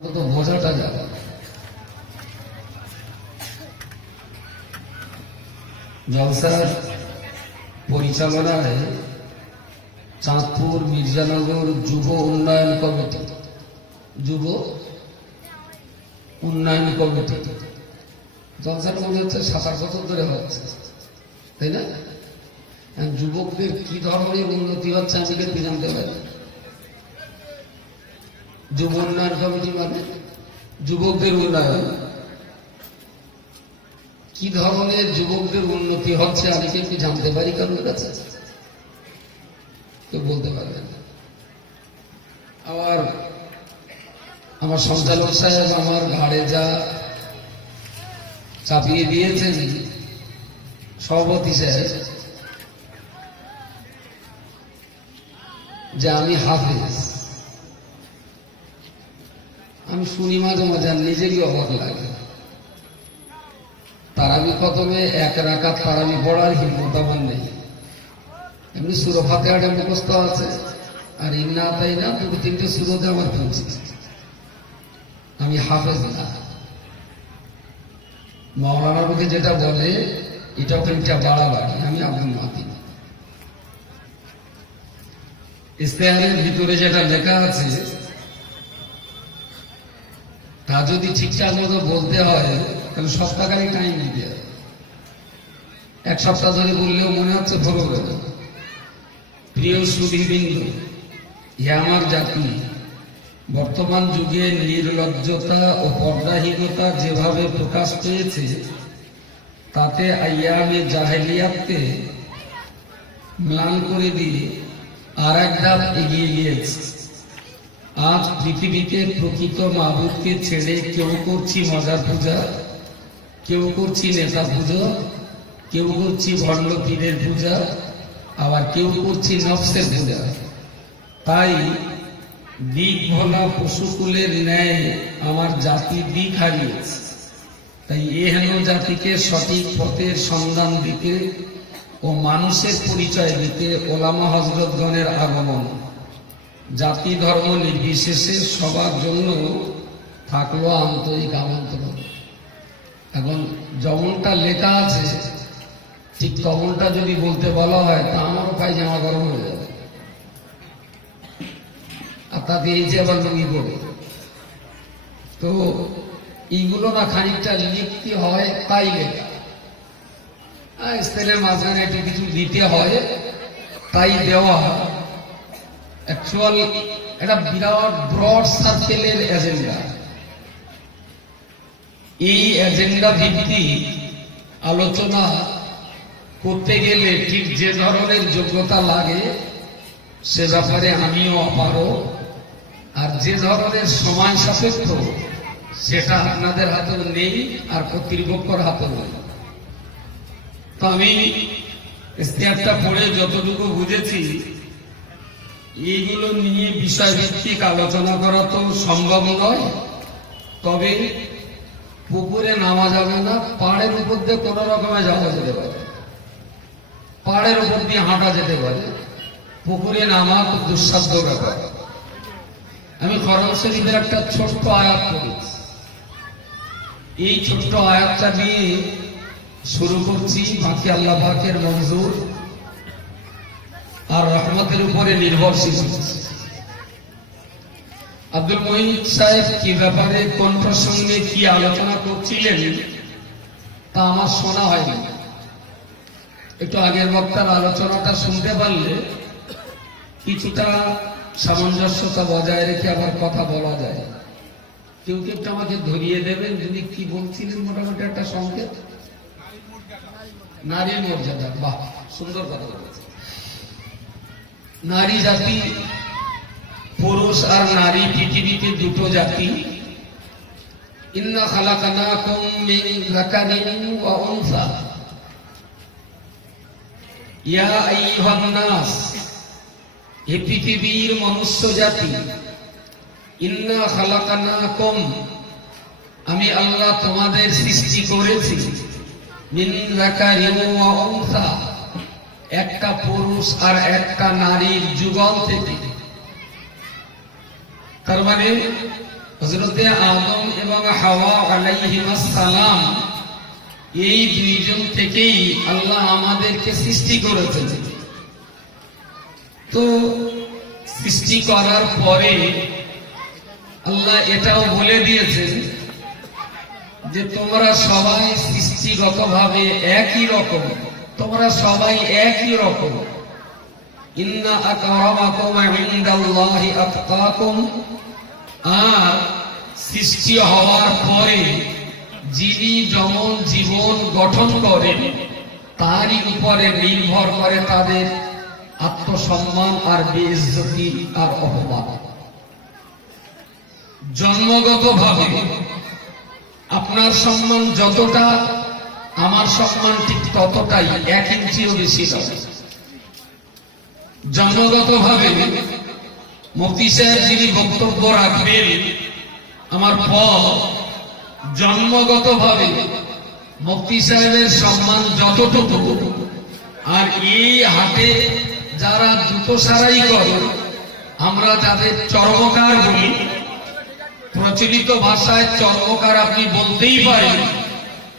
তো বোঝাটা যাবে। জলসার পরিচালনায় চাঁদপুর মির্জানগর যুব উন্নয়ন কমিটি জলসাটা মনে হচ্ছে ৭-৮ বছর ধরে হচ্ছে, তাই না? যুবকদের কি ধরনের উন্নতি হচ্ছে আমি কিন্তু জানতে পারি। যুব উন্নয়ন কমিটি মানে যুবকদের উন্নয়ন, কি ধরনের যুবকদের উন্নতি হচ্ছে আমি কিন্তু জানতে পারি কারোর কাছে? কেউ বলতে পারবেন না। আবার আমার সঞ্চালক সাহেব আমার ঘাড়ে যা চাপিয়ে দিয়েছেন সভাপতি সাহেব, যে আমি হাফেজ, আমি শুনি মাঝে মাঝে নিজেকে অবাক লাগে। তারাবি খতমে ১ রাকাত তারাবি পড়ার হিম্মত আমার নেই। এমনি সূরা ফাতিহাটা মুখস্থ আছে, আর ইন্না আতাইনা ২-৩টে সূরাতে আমার পৌঁছে। আমি হাফেজ না। মাওলানা বুকে যেটা বলে এটা ওখানটা বাড়াবাড়ি। আমি আব্দুল মাতিন। ইস্তেহারের ভিতরে যেটা লেখা আছে তা যদি ঠিকঠাক মতো বলতে হয় তাহলে সপ্তাহখানিক টাইম দিতে হয়। ১ সপ্তাহ ধরে বললেও মনে হচ্ছে ভুল হবে। প্রিয় সুধীবৃন্দ, হে আমার জাতি, বর্তমান যুগে নির্লজ্জতা ও পর্দাহীনতা যেভাবে প্রকাশ পেয়েছে তাতে আইয়ামে জাহেলিয়াতকে ম্লান করে দিয়ে আর এক ধাপ এগিয়ে গিয়েছে। আজ পৃথিবীতে প্রকৃত মাবুদকে ছেড়ে কেউ করছি মজার পূজা, কেউ করছি নেতা পূজা, কেউ করছি ভণ্ড পীরের পূজা, আবার কেউ করছি নফসের পূজা। তাই দিক ভোলা পশুকুলের ন্যায় আমার জাতি দিক হারিয়েছে। তাই এহেন জাতিকে সঠিক পথের সন্ধান দিতে ও মানুষের পরিচয় দিতে ওলামা হযরতগণের আগমন জাতি ধর্ম নির্বিশেষে সবার জন্য থাকলো আন্তরিক আমন্ত্রণ। এখন যেমনটা লেখা আছে ঠিক তেমনটা যদি বলতে বলা হয় তা আমারও পায়জামা গরম হয়ে যাবে, আর তাতে এই যে আবার লুঙ্গি পড়ে। তো এইগুলো না খানিকটা লিখতে হয়, তাই লেখা স্থানের মাঝখানে একটু কিছু দিতে হয়, তাই দেওয়া। অ্যাকচুয়াল একটা বিরাট ব্রড সার্কেলের এজেন্ডা। এই এজেন্ডা ভিত্তিক আলোচনা করতে গেলে ঠিক যে ধরনের যোগ্যতা লাগে সে ব্যাপারে আমিও অপারগ, আর যে ধরনের সময় সাপেক্ষ সেটা আপনাদের হাতেও নেই আর কর্তৃপক্ষের হাতেও নেই। তো আমি ইস্তেহারটা পড়ে যতটুকু বুঝেছি এইগুলো নিয়ে বিষয়ভিত্তিক আলোচনা করা তো সম্ভব নয়। তবে পুকুরে নামা যাবে না, পাহাড়ের উপর দিয়ে কোন রকমে যাওয়া যেতে পারে, পাহাড়ের উপর দিয়ে হাঁটা যেতে পারে, পুকুরে নামা খুব দুঃসাধ্য ব্যাপার। আমি কোরআন শরীফের একটা ছোট্ট আয়াত পড়েছি, এই ছোট্ট আয়াতটা নিয়ে শুরু করছি, বাকি আল্লাহ পাকের মঞ্জুর আর রহমতের উপরে নির্ভরশীল। আব্দুল মঈন সাহেব কি ব্যাপারে কোন প্রসঙ্গে কি আলোচনা করছিলেন তা আমার শোনা হয়নি। একটু আগের বক্তার আলোচনাটা শুনতে পারলে কিছুটা সামঞ্জস্যতা বজায় রেখে আবার কথা বলা যায়। কেউ কেউ একটু আমাকে ধরিয়ে দেবেন যদি কি বলছিলেন? মোটামুটি একটা সংকেত, নারীর মর্যাদা। বাহ, সুন্দর কথা বলেছে। নারী জাতি, পুরুষ আর নারী পৃথিবীতে দুটো জাতি। ইন্না খালাকনাকুম মিন যাকারিন ওয়া উনসা ইয়া আইয়ুহান নাস, হে পৃথিবীর মনুষ্য জাতি, ইন্না খালাকনাকুম, আমি আল্লাহ তোমাদের সৃষ্টি করেছি, মিন যাকারিন ওয়া উনসা, একটা পুরুষ আর একটা নারীর যুগল থেকে। তার মানে হযরতে আদম এবং হাওয়া আলাইহিমাস সালাম এই দুইজন থেকেই আল্লাহ আমাদেরকে সৃষ্টি করেছেন। তো সৃষ্টি করার পরে আল্লাহ এটাও বলে দিয়েছেন যে তোমরা সবাই সৃষ্টিগতভাবে একই রকম, তোমরা সবাই একই রকম। ইন্না আকরামাকুম ইনদাল্লাহি আতকাকুম। আর সৃষ্টি হওয়ার পরে যিনি যেমন জীবন গঠন করেন তারই উপরে নির্ভর করে তাদের আত্মসম্মান আর বেইজ্জতি আর অপমান। জন্মগতভাবে আপনার সম্মান যতটা, আমার সম্মান ঠিক ততটাই, 1 ইঞ্চিও বেশি নয়। জন্মগতভাবে মুফতি সাহেব যিনি বক্তব্য রাখবেন আমার পর, জন্মগতভাবে মুফতি সাহেবের সম্মান যতটুকু, আর এই হাটে যারা জুতো সারাই করে, আমরা যাদের চর্মকার বলি, প্রচলিত ভাষায় চর্মকার আপনি বলতেই পারেন,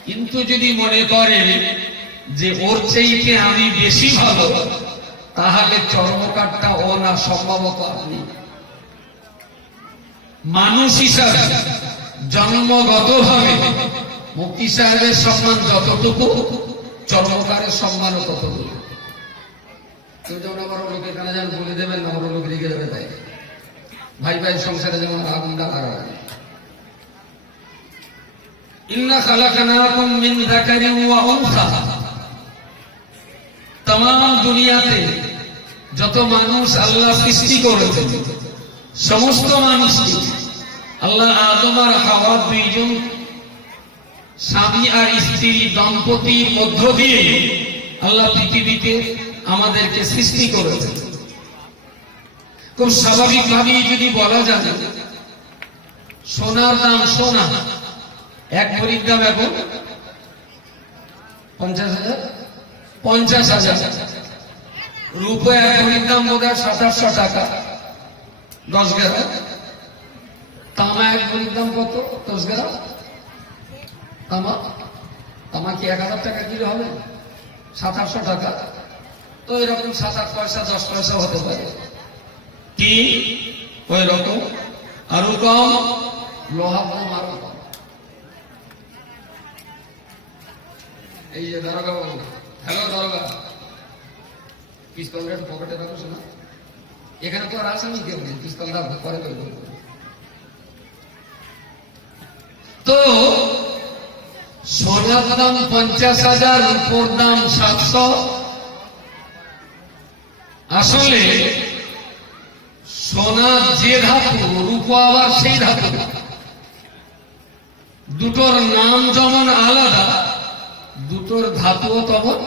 কিন্তু যদি মনে করেন যে ওর চাইতে আমি বেশি ভালো, তাহলে চর্মকারটা ও না, সম্ভবত আপনি। মানুষ হিসাবে জন্মগতভাবে মুফতি সাহেবের সম্মান যতটুকু, চর্মকারের সম্মানও ততটুকু। কেউ যেমন আমার লোকের কানে যেন বলে দেবেন, আমার লোক রেগে যাবে, তাই ভাই ভাই সংসারে যেমন আগুন ডাকার হয়। ইন্না খালাকনাকুম মিন যাকারিন ওয়া উনসা। तमाम দুনিয়াতে যত মানুষ আল্লাহ সৃষ্টি করেছেন, সমস্ত মানুষকে আল্লাহ আদম আর হাওয়া দুইজন স্বামী আর স্ত্রী দম্পতির মধ্য দিয়ে আল্লাহ পৃথিবীতে আমাদেরকে সৃষ্টি করেছেন। খুব স্বাভাবিকভাবেই যদি বলা যায়, সোনার দাম, সোনা 1 ভরির দাম এখন 50,000, 50,000। রূপে 1 ভরির দাম বোধহয় 700-800 টাকা, 10 গ্রাম। তামা 1 ভরির দাম কত? 10 গ্রাম তামা। তামা কি 1000 টাকা কিলো হবে? 700-800 টাকা। তো এরকম 7-8 পয়সা, 10 পয়সা হতে পারে। কি ওই রকম আরো কম, লোহার দাম আরো কম। এই যে দারোগা বাবু, হ্যালো দারোগা, পিস্তলটা পকেটে রাখো না, এখানে তো আর আসামি কেউ নেই, পিস্তল রাখবো পরে করবো। তো সোনার দাম 50,000, রূপোর দাম 700। আসলে সোনা যে ধাতু, রূপ আবার সেই ধাতু। দুটোর নাম যেমন আলাদা, দুটোর ধাতুও তেমন।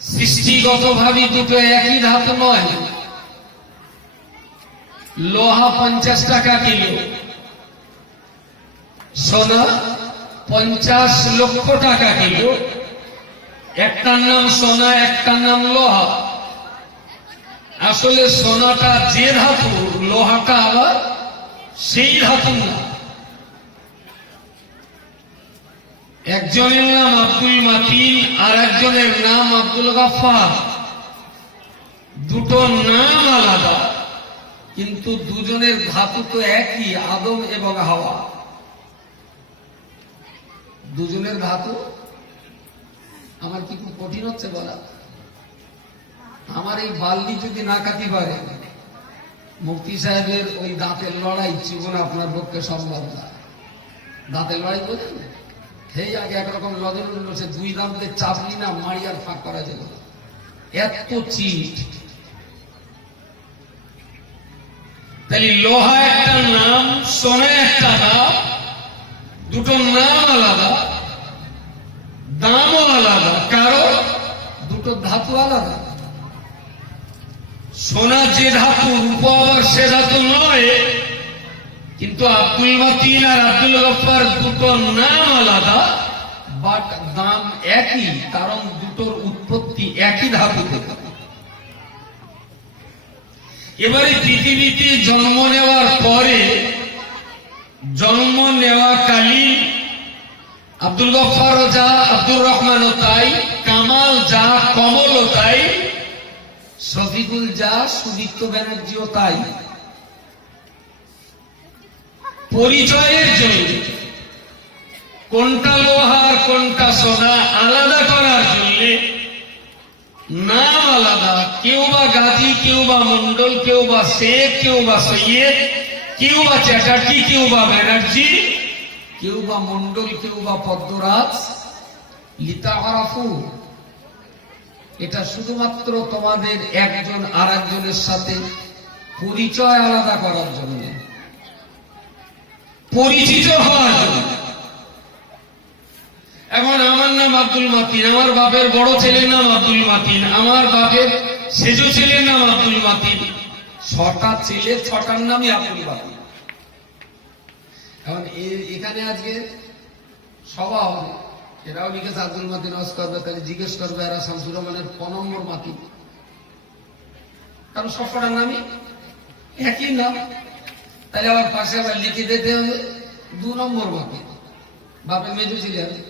সৃষ্টিগতভাবে দুটো একই ধাতু নয়। লোহা 50 টাকা কিলো, সোনা 50 লক্ষ টাকা কিলো। একটার নাম সোনা, একটার নাম লোহা। আসলে সোনাটা যে ধাতু, লোহাটা আবার সেই ধাতু না। একজনের নাম আব্দুল মাতিন, আর একজনের নাম আব্দুল গাফফার। দুটো নাম আলাদা, কিন্তু দুজনের ধাতু তো একই, আদম এবং হাওয়া। দুজনের ধাতু। আমার কি খুব কঠিন হচ্ছে বলা? আমার এই বাল্লি যদি না কাটি পারে, মুফতি সাহেবের ওই দাঁতের লড়াই জীবনে আপনার পক্ষে সম্ভব না। দাঁতের লড়াই বোঝেন? সেই আগে একরকম লজন সে 2 দাঁতে চাপলি না, মারি আর ফাঁক করা যেত, এত চিট। তাহলে লোহা একটা নাম, সোনা একটা নাম, দুটো নাম আলাদা, দামও আলাদা, কারণ দুটো ধাতু আলাদা। সোনা যে ধাতু, রূপ আবার সে ধাতু নয়। কিন্তু আব্দুল মাতিন আর আব্দুল গাফফার দুটো নাম আলাদা, বাট দাম একই, কারণ দুটোর উৎপত্তি একই ধাতু থেকে। এবারে পৃথিবীতে জন্ম নেওয়ার পরে, জন্ম নেওয়াকালীন আব্দুল গফফার যা, আব্দুর রহমানও তাই, কামাল যা, কমলও তাই, শফিকুল যা, সুদীপ্ত ব্যানার্জিও তাই। পরিচয়ের জন্য কোনটা লোহার কোনটা সোনা আলাদা করার জন্য নাম আলাদা, কেউ বা গাজী, কেউ বা মন্ডল, কেউ বা শেখ, কেউ বা সৈয়দ, কেউ বা চ্যাটার্জি, কেউ বা ব্যানার্জি, কেউ বা মন্ডল, কেউ বা পদ্মরাজ। লিতাআরাফু, এটা শুধুমাত্র তোমাদের একজন আর একজনের সাথে পরিচয় আলাদা করার জন্য, পরিচিত হওয়ার জন্য। এখন আমার নাম আব্দুল মাতিন, আমার বাপের বড় ছেলের নাম আব্দুল মাতিন, আমার বাপের সেজ ছেলের নাম আব্দুল মাতিন, 6টা ছেলে 6টার নামই আব্দুল মাতিন। এখন এখানে আজকে সভা হবে, এরাও লিখেছে আব্দুল মাতিন ওয়াজ করবে, তাহলে জিজ্ঞেস করবে এরা শামসুর রহমানের ক নম্বর মাতিন, কারণ সবকটার নামই একই নাম। তাহলে আবার পাশে আবার লিখে দিতে হবে 2 নম্বর মাতিন, বাপের মেজো ছেলে আমি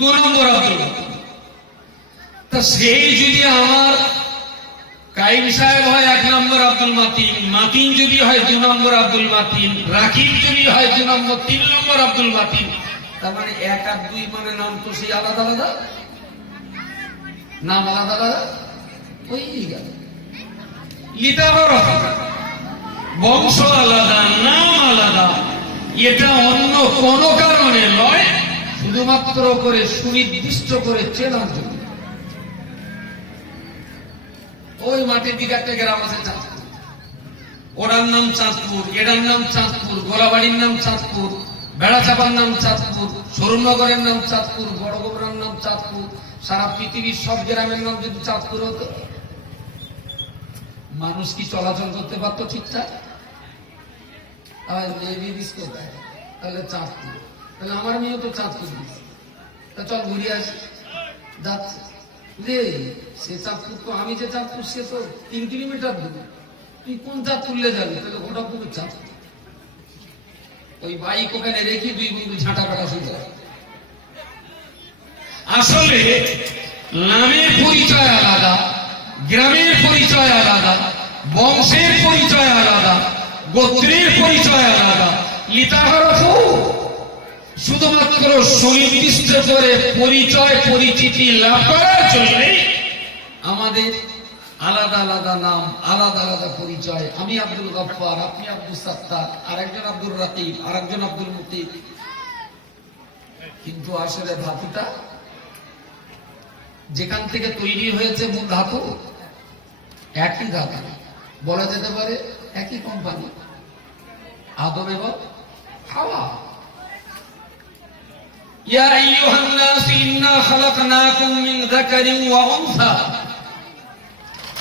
2 নম্বর আব্দুল মাতিন। তা সেই যদি আমার কাইম সাহেব হয় 1 নম্বর আব্দুল মাতিন, মাতিন যদি হয় 2 নম্বর আব্দুল মাতিন, রাকিব যদি হয় 2 নম্বর, 3 নম্বর আব্দুল মাতিন, তার মানে 1 আর 2 মানে নাম তো সেই আলাদা আলাদা, নাম আলাদা আলাদা হয়েই গেল। লিতাআরাফু, বংশ আলাদা, নাম আলাদা, এটা অন্য কোনো কারণে নয়, শুধুমাত্র করে সুনির্দিষ্ট করে চেনার জন্য। ওই মাটির দিকে একটা গ্রাম আছে চাঁদপুর, ওরার নাম চাঁদপুর, এটার নাম চাঁদপুর, গোলাবাড়ির নাম চাঁদপুর, বেড়াচাপার নাম চাঁদপুর, সরুনগরের নাম চাঁদপুর, বড় গোবরার নাম চাঁদপুর। সারা পৃথিবীর সব গ্রামের নাম যদি চাঁদপুর হতো, মানুষ কি চলাচল করতে পারতো ঠিকঠাক? তাহলে চাঁদপুর, তাহলে আমার মেয়ে তো চাঁদপুর দিচ্ছে, তা চল ঘুরে আসি, যাচ্ছে রে সে চাঁদপুর, তো আমি যে চাঁদপুর সে তো 3 কিলোমিটার দূরে, তুই কোন চাঁদপুরলে যাবি? তাহলে ওটা পুরো চাঁদপুর। ওই বাইক ওখানে রেখে 2 বন্ধু ঝাঁটা কাটা শুরু করে। আসলে নামের পরিচয় আলাদা, গ্রামের পরিচয় আলাদা, বংশের পরিচয় আলাদা, গোত্রের পরিচয় আলাদা। লিতাআরাফু, শুধুমাত্র সুনির্দিষ্ট করে পরিচয় পরিচিতি লাভ করার জন্য আমাদের আলাদা আলাদা নাম, আলাদা আলাদা পরিচয়। আমি আব্দুল গফফার, আপনি আব্দুল সাত্তার, আরেকজন আব্দুল রাকিব, আরেকজন আব্দুল মুতিব, কিন্তু আসলে ধাতুটা যেখান থেকে তৈরি হয়েছে মূল ধাতু একই ধাতু, বলা যেতে পারে একই কোম্পানি, আদম এবং হাওয়া। ইয়া আইয়ুহান নাস ইন্না খালাকনাকুম মিন যাকারিন ওয়া উনসা,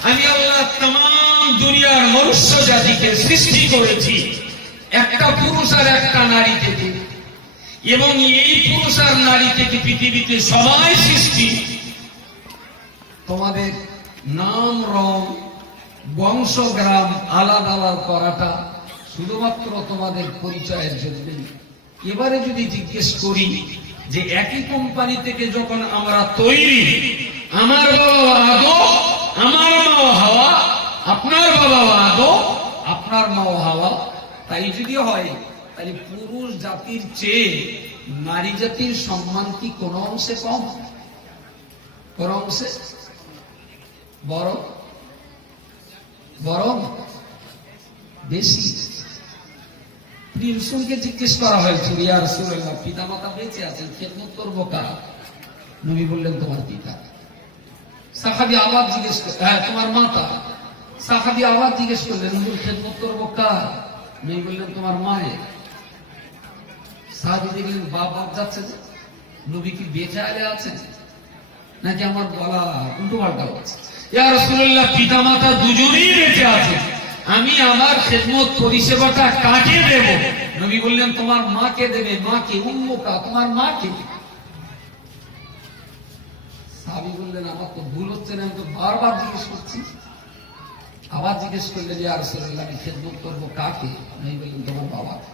আমি আল্লাহ तमाम দুনিয়ার মনুষ্য জাতিকে সৃষ্টি করেছি একটা পুরুষ আর একটা নারী থেকে, এবং এই পুরুষ আর নারী থেকে পৃথিবীতে সবাই সৃষ্টি। তোমাদের নাম, রং, বংশগ্রাম আলাদা আলাদা করাটা শুধুমাত্র তোমাদের পরিচয়ের জন্য। এবারে যদি জিজ্ঞেস করি যে একই কোম্পানি থেকে যখন আমরা তৈরি, আমার বাবা আদম, আমার মাও হাওয়া, আপনার বাবা আদম, আপনার মাও হাওয়া, তাই যদি হয় তাহলে পুরুষ জাতির চেয়ে নারী জাতির সম্মান কি কোন অংশে কম? কোন অংশে? বরং বেশি। প্রিয় রাসূলকে জিজ্ঞেস করা হয়েছিল, ইয়া রাসূলুল্লাহ, পিতা মাতা বেঁচে আছেন, খেদমত করবো কার? নবী বললেন তোমার পিতা। সাহাবী আবার জিজ্ঞেস করলেন, হ্যাঁ তোমার মাতা। সাহাবী আবার জিজ্ঞেস করলেন, হুজুর খেদমত করবো কার? নবী বললেন তোমার মায়ের। সাহাবী দেখলেন বাপ যাচ্ছে, নবী কি বেজায় আছেন নাকি আমার বলা উল্টো পাল্টা হচ্ছে? ইয়া রাসূলুল্লাহ, পিতা মাতা দুজনেই বেঁচে আছে, আমি আমার খেদমত পরিষেবাটা কাকে দেব? নবী বললেন তোমার মাকে দেবে। মাকে? উম্মুকা, তোমার মাকে। সাহাবী বললেন আমার তো ভুল হচ্ছে না, আমি তো বারবার জিজ্ঞেস করছি। আবার জিজ্ঞেস করলে যে আর রাসূলুল্লাহ আমি খেদমত করবো কাকে? আমি বললাম তোমার বাবাকে।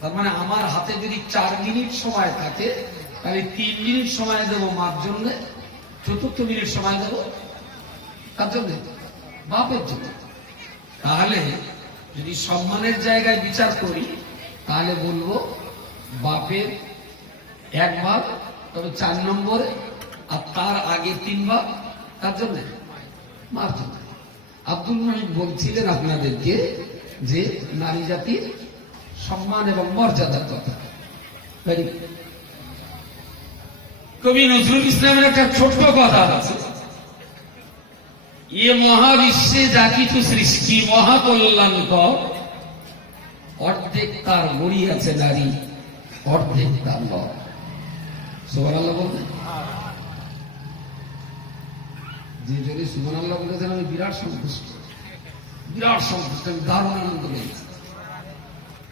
তার মানে আমার হাতে যদি 4 মিনিট সময় থাকে তাহলে 3 মিনিট সময় দেবো মার জন্য, 4র্থ মিনিট সময় দেবো কার জন্য? বাপের জন্য। তাহলে যদি সম্মানের জায়গায় বিচার করি তাহলে বলবো বাপের 1 ভাগ, তবে 4 নম্বরে, আর তার আগে 3 ভাগ তার জন্য? মার জন্য। আব্দুল মালিক বলছিলেন আপনাদেরকে যে নারী জাতির সম্মান এবং মর্যাদার কথা। কবি নজরুল ইসলামের একটা ছোট্ট কথা আছে, এ মহাবিশ্বে যা কিছু সৃষ্টি মহাকল্যাণকর, অর্ধেক তার মরিয়াছে নারী, অর্ধেক তার নর। সুবহানাল্লাহ বলতেন। যে যদি সুবহানাল্লাহ বলেছেন আমি বিরাট সন্তুষ্ট, বিরাট সন্তুষ্ট, আমি দারুণ আনন্দ পেয়েছি।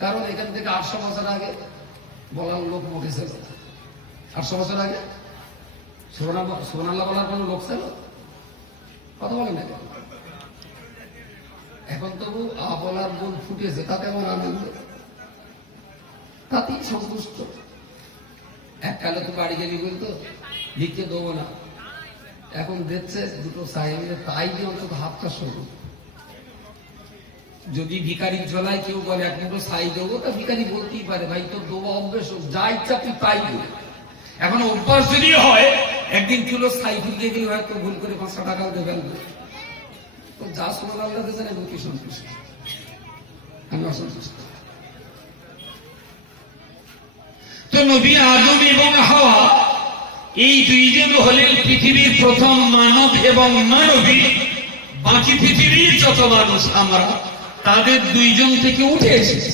কারণ এখান থেকে 800 বছর আগে বলার লোক মোটে ছিল। 800 বছর আগে সুবহানাল্লাহ বলার কোন লোক ছিল? কথা বলেন না। এখন তবু বলার বোন ফুটেছে, তাতে আমার আনন্দ, তাতেই সন্তুষ্ট। এককালে তো বাড়ি গেলি বলতো লিখতে দেবো না, এখন দেখছে দুটো সাহেবের, তাই দিয়ে অন্তত হাতটা সরু। যদি ভিখারি ঝোলায় কেউ বলে 1 মুঠো ছাই দেবো, তা ভিখারি বলতেই পারে ভাই তোর দেবো অভ্যেস, যা ইচ্ছা তুই তাই দেবো। এখন অভ্যাস যদি হয়, একদিন কিলো ছাই ফুলতে গেলে হয়তো ভুল করে 500 টাকাও দেবেন। তো যা সুবহানাল্লাহ দিয়েছেন আমি কি সন্তুষ্ট, আমি অসন্তুষ্ট। তো নবী আদম এবং হাওয়া এই দুইজন হলেন পৃথিবীর প্রথম মানব এবং মানবী। বাকি পৃথিবীর যত মানুষ আমরা তাদের 2 জন থেকে উঠে এসেছি।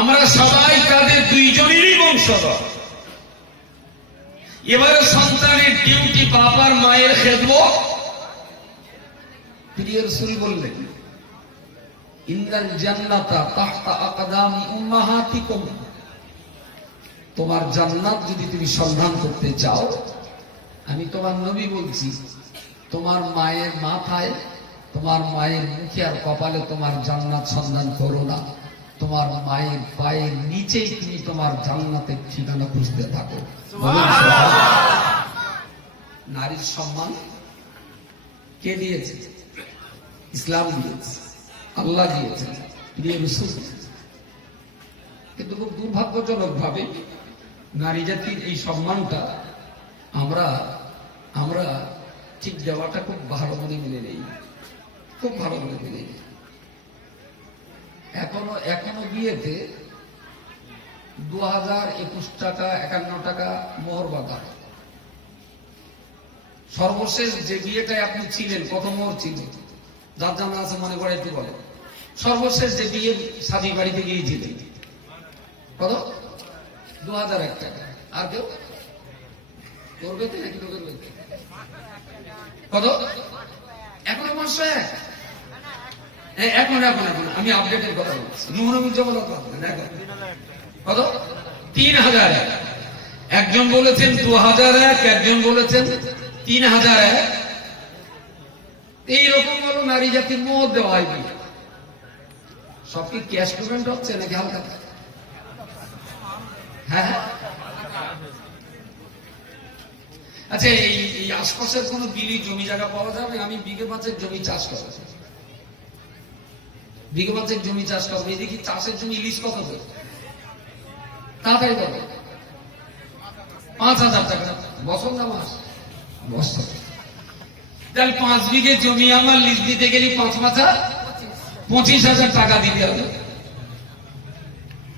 আমরা সবাই তাদের 2 জনেরই বংশধর। এবারে সন্তানের ডিউটি বাবার মায়ের খেদমত। প্রিয় রাসূল বললেন ইন্নাল জান্নাতা তাহতা আকদামি উম্মাহাতিকুম, তোমার জান্নাত যদি তুমি সন্ধান করতে চাও, আমি তোমার নবী বলছি, তোমার মায়ের মাথায়, তোমার মায়ের মুখে আর কপালে তোমার জান্নাত সন্ধান করো না, তোমার মায়ের পায়ের নিচেই তুমি তোমার জান্নাতের ঠিকানা খুঁজতে থাকো। নারীর সম্মান কে দিয়েছে? ইসলাম দিয়েছে, আল্লাহ দিয়েছে, প্রিয় রাসূল। কিন্তু খুব দুর্ভাগ্যজনক ভাবে নারী জাতির এই সম্মানটা আমরা ঠিক দেওয়াটা খুব ভালো মনে মেনে নেই, খুব ভালো মনে মেনে নেই। এখনো বিয়েতে 2021 টাকা 51 টাকা মোহর বাঁধা। সর্বশেষ যে বিয়েটায় আপনি ছিলেন কত মোহর ছিল? যার জানা আছে মনে করে একটু বলে। সর্বশেষ যে বিয়ে সাজি বাড়িতে গিয়েছিলেন কত? 2001 টাকা। আর কেউ করবে তো নাকি লোকের বলতে? কত? এখনো 501? এখন আমি আপডেটের কথা বলছি, নুহনবীর জমানত কত? 3001। একজন বলেছেন 2001, একজন বলেছেন 3001। এইরকম হলো নারী জাতির মোহ দেওয়া হয়। সব কি ক্যাশ পেমেন্ট হচ্ছে নাকি হালকা? হ্যাঁ। আচ্ছা, এই আশপাশের কোন বিলি জমি জায়গা পাওয়া যাবে? আমি বিঘে 5 জমি চাষ করছি, বিঘে 5 জমি চাষ করবো। এদিকে চাষের জমি ইলিশ কত হবে? তাড়াতাড়ি করবে 5000 টাকা বছর না মাস? বছর। তাহলে 5 বিঘে জমি আমার লিজ দিতে গেলে 5 মাসে 25,000 টাকা দিতে হবে।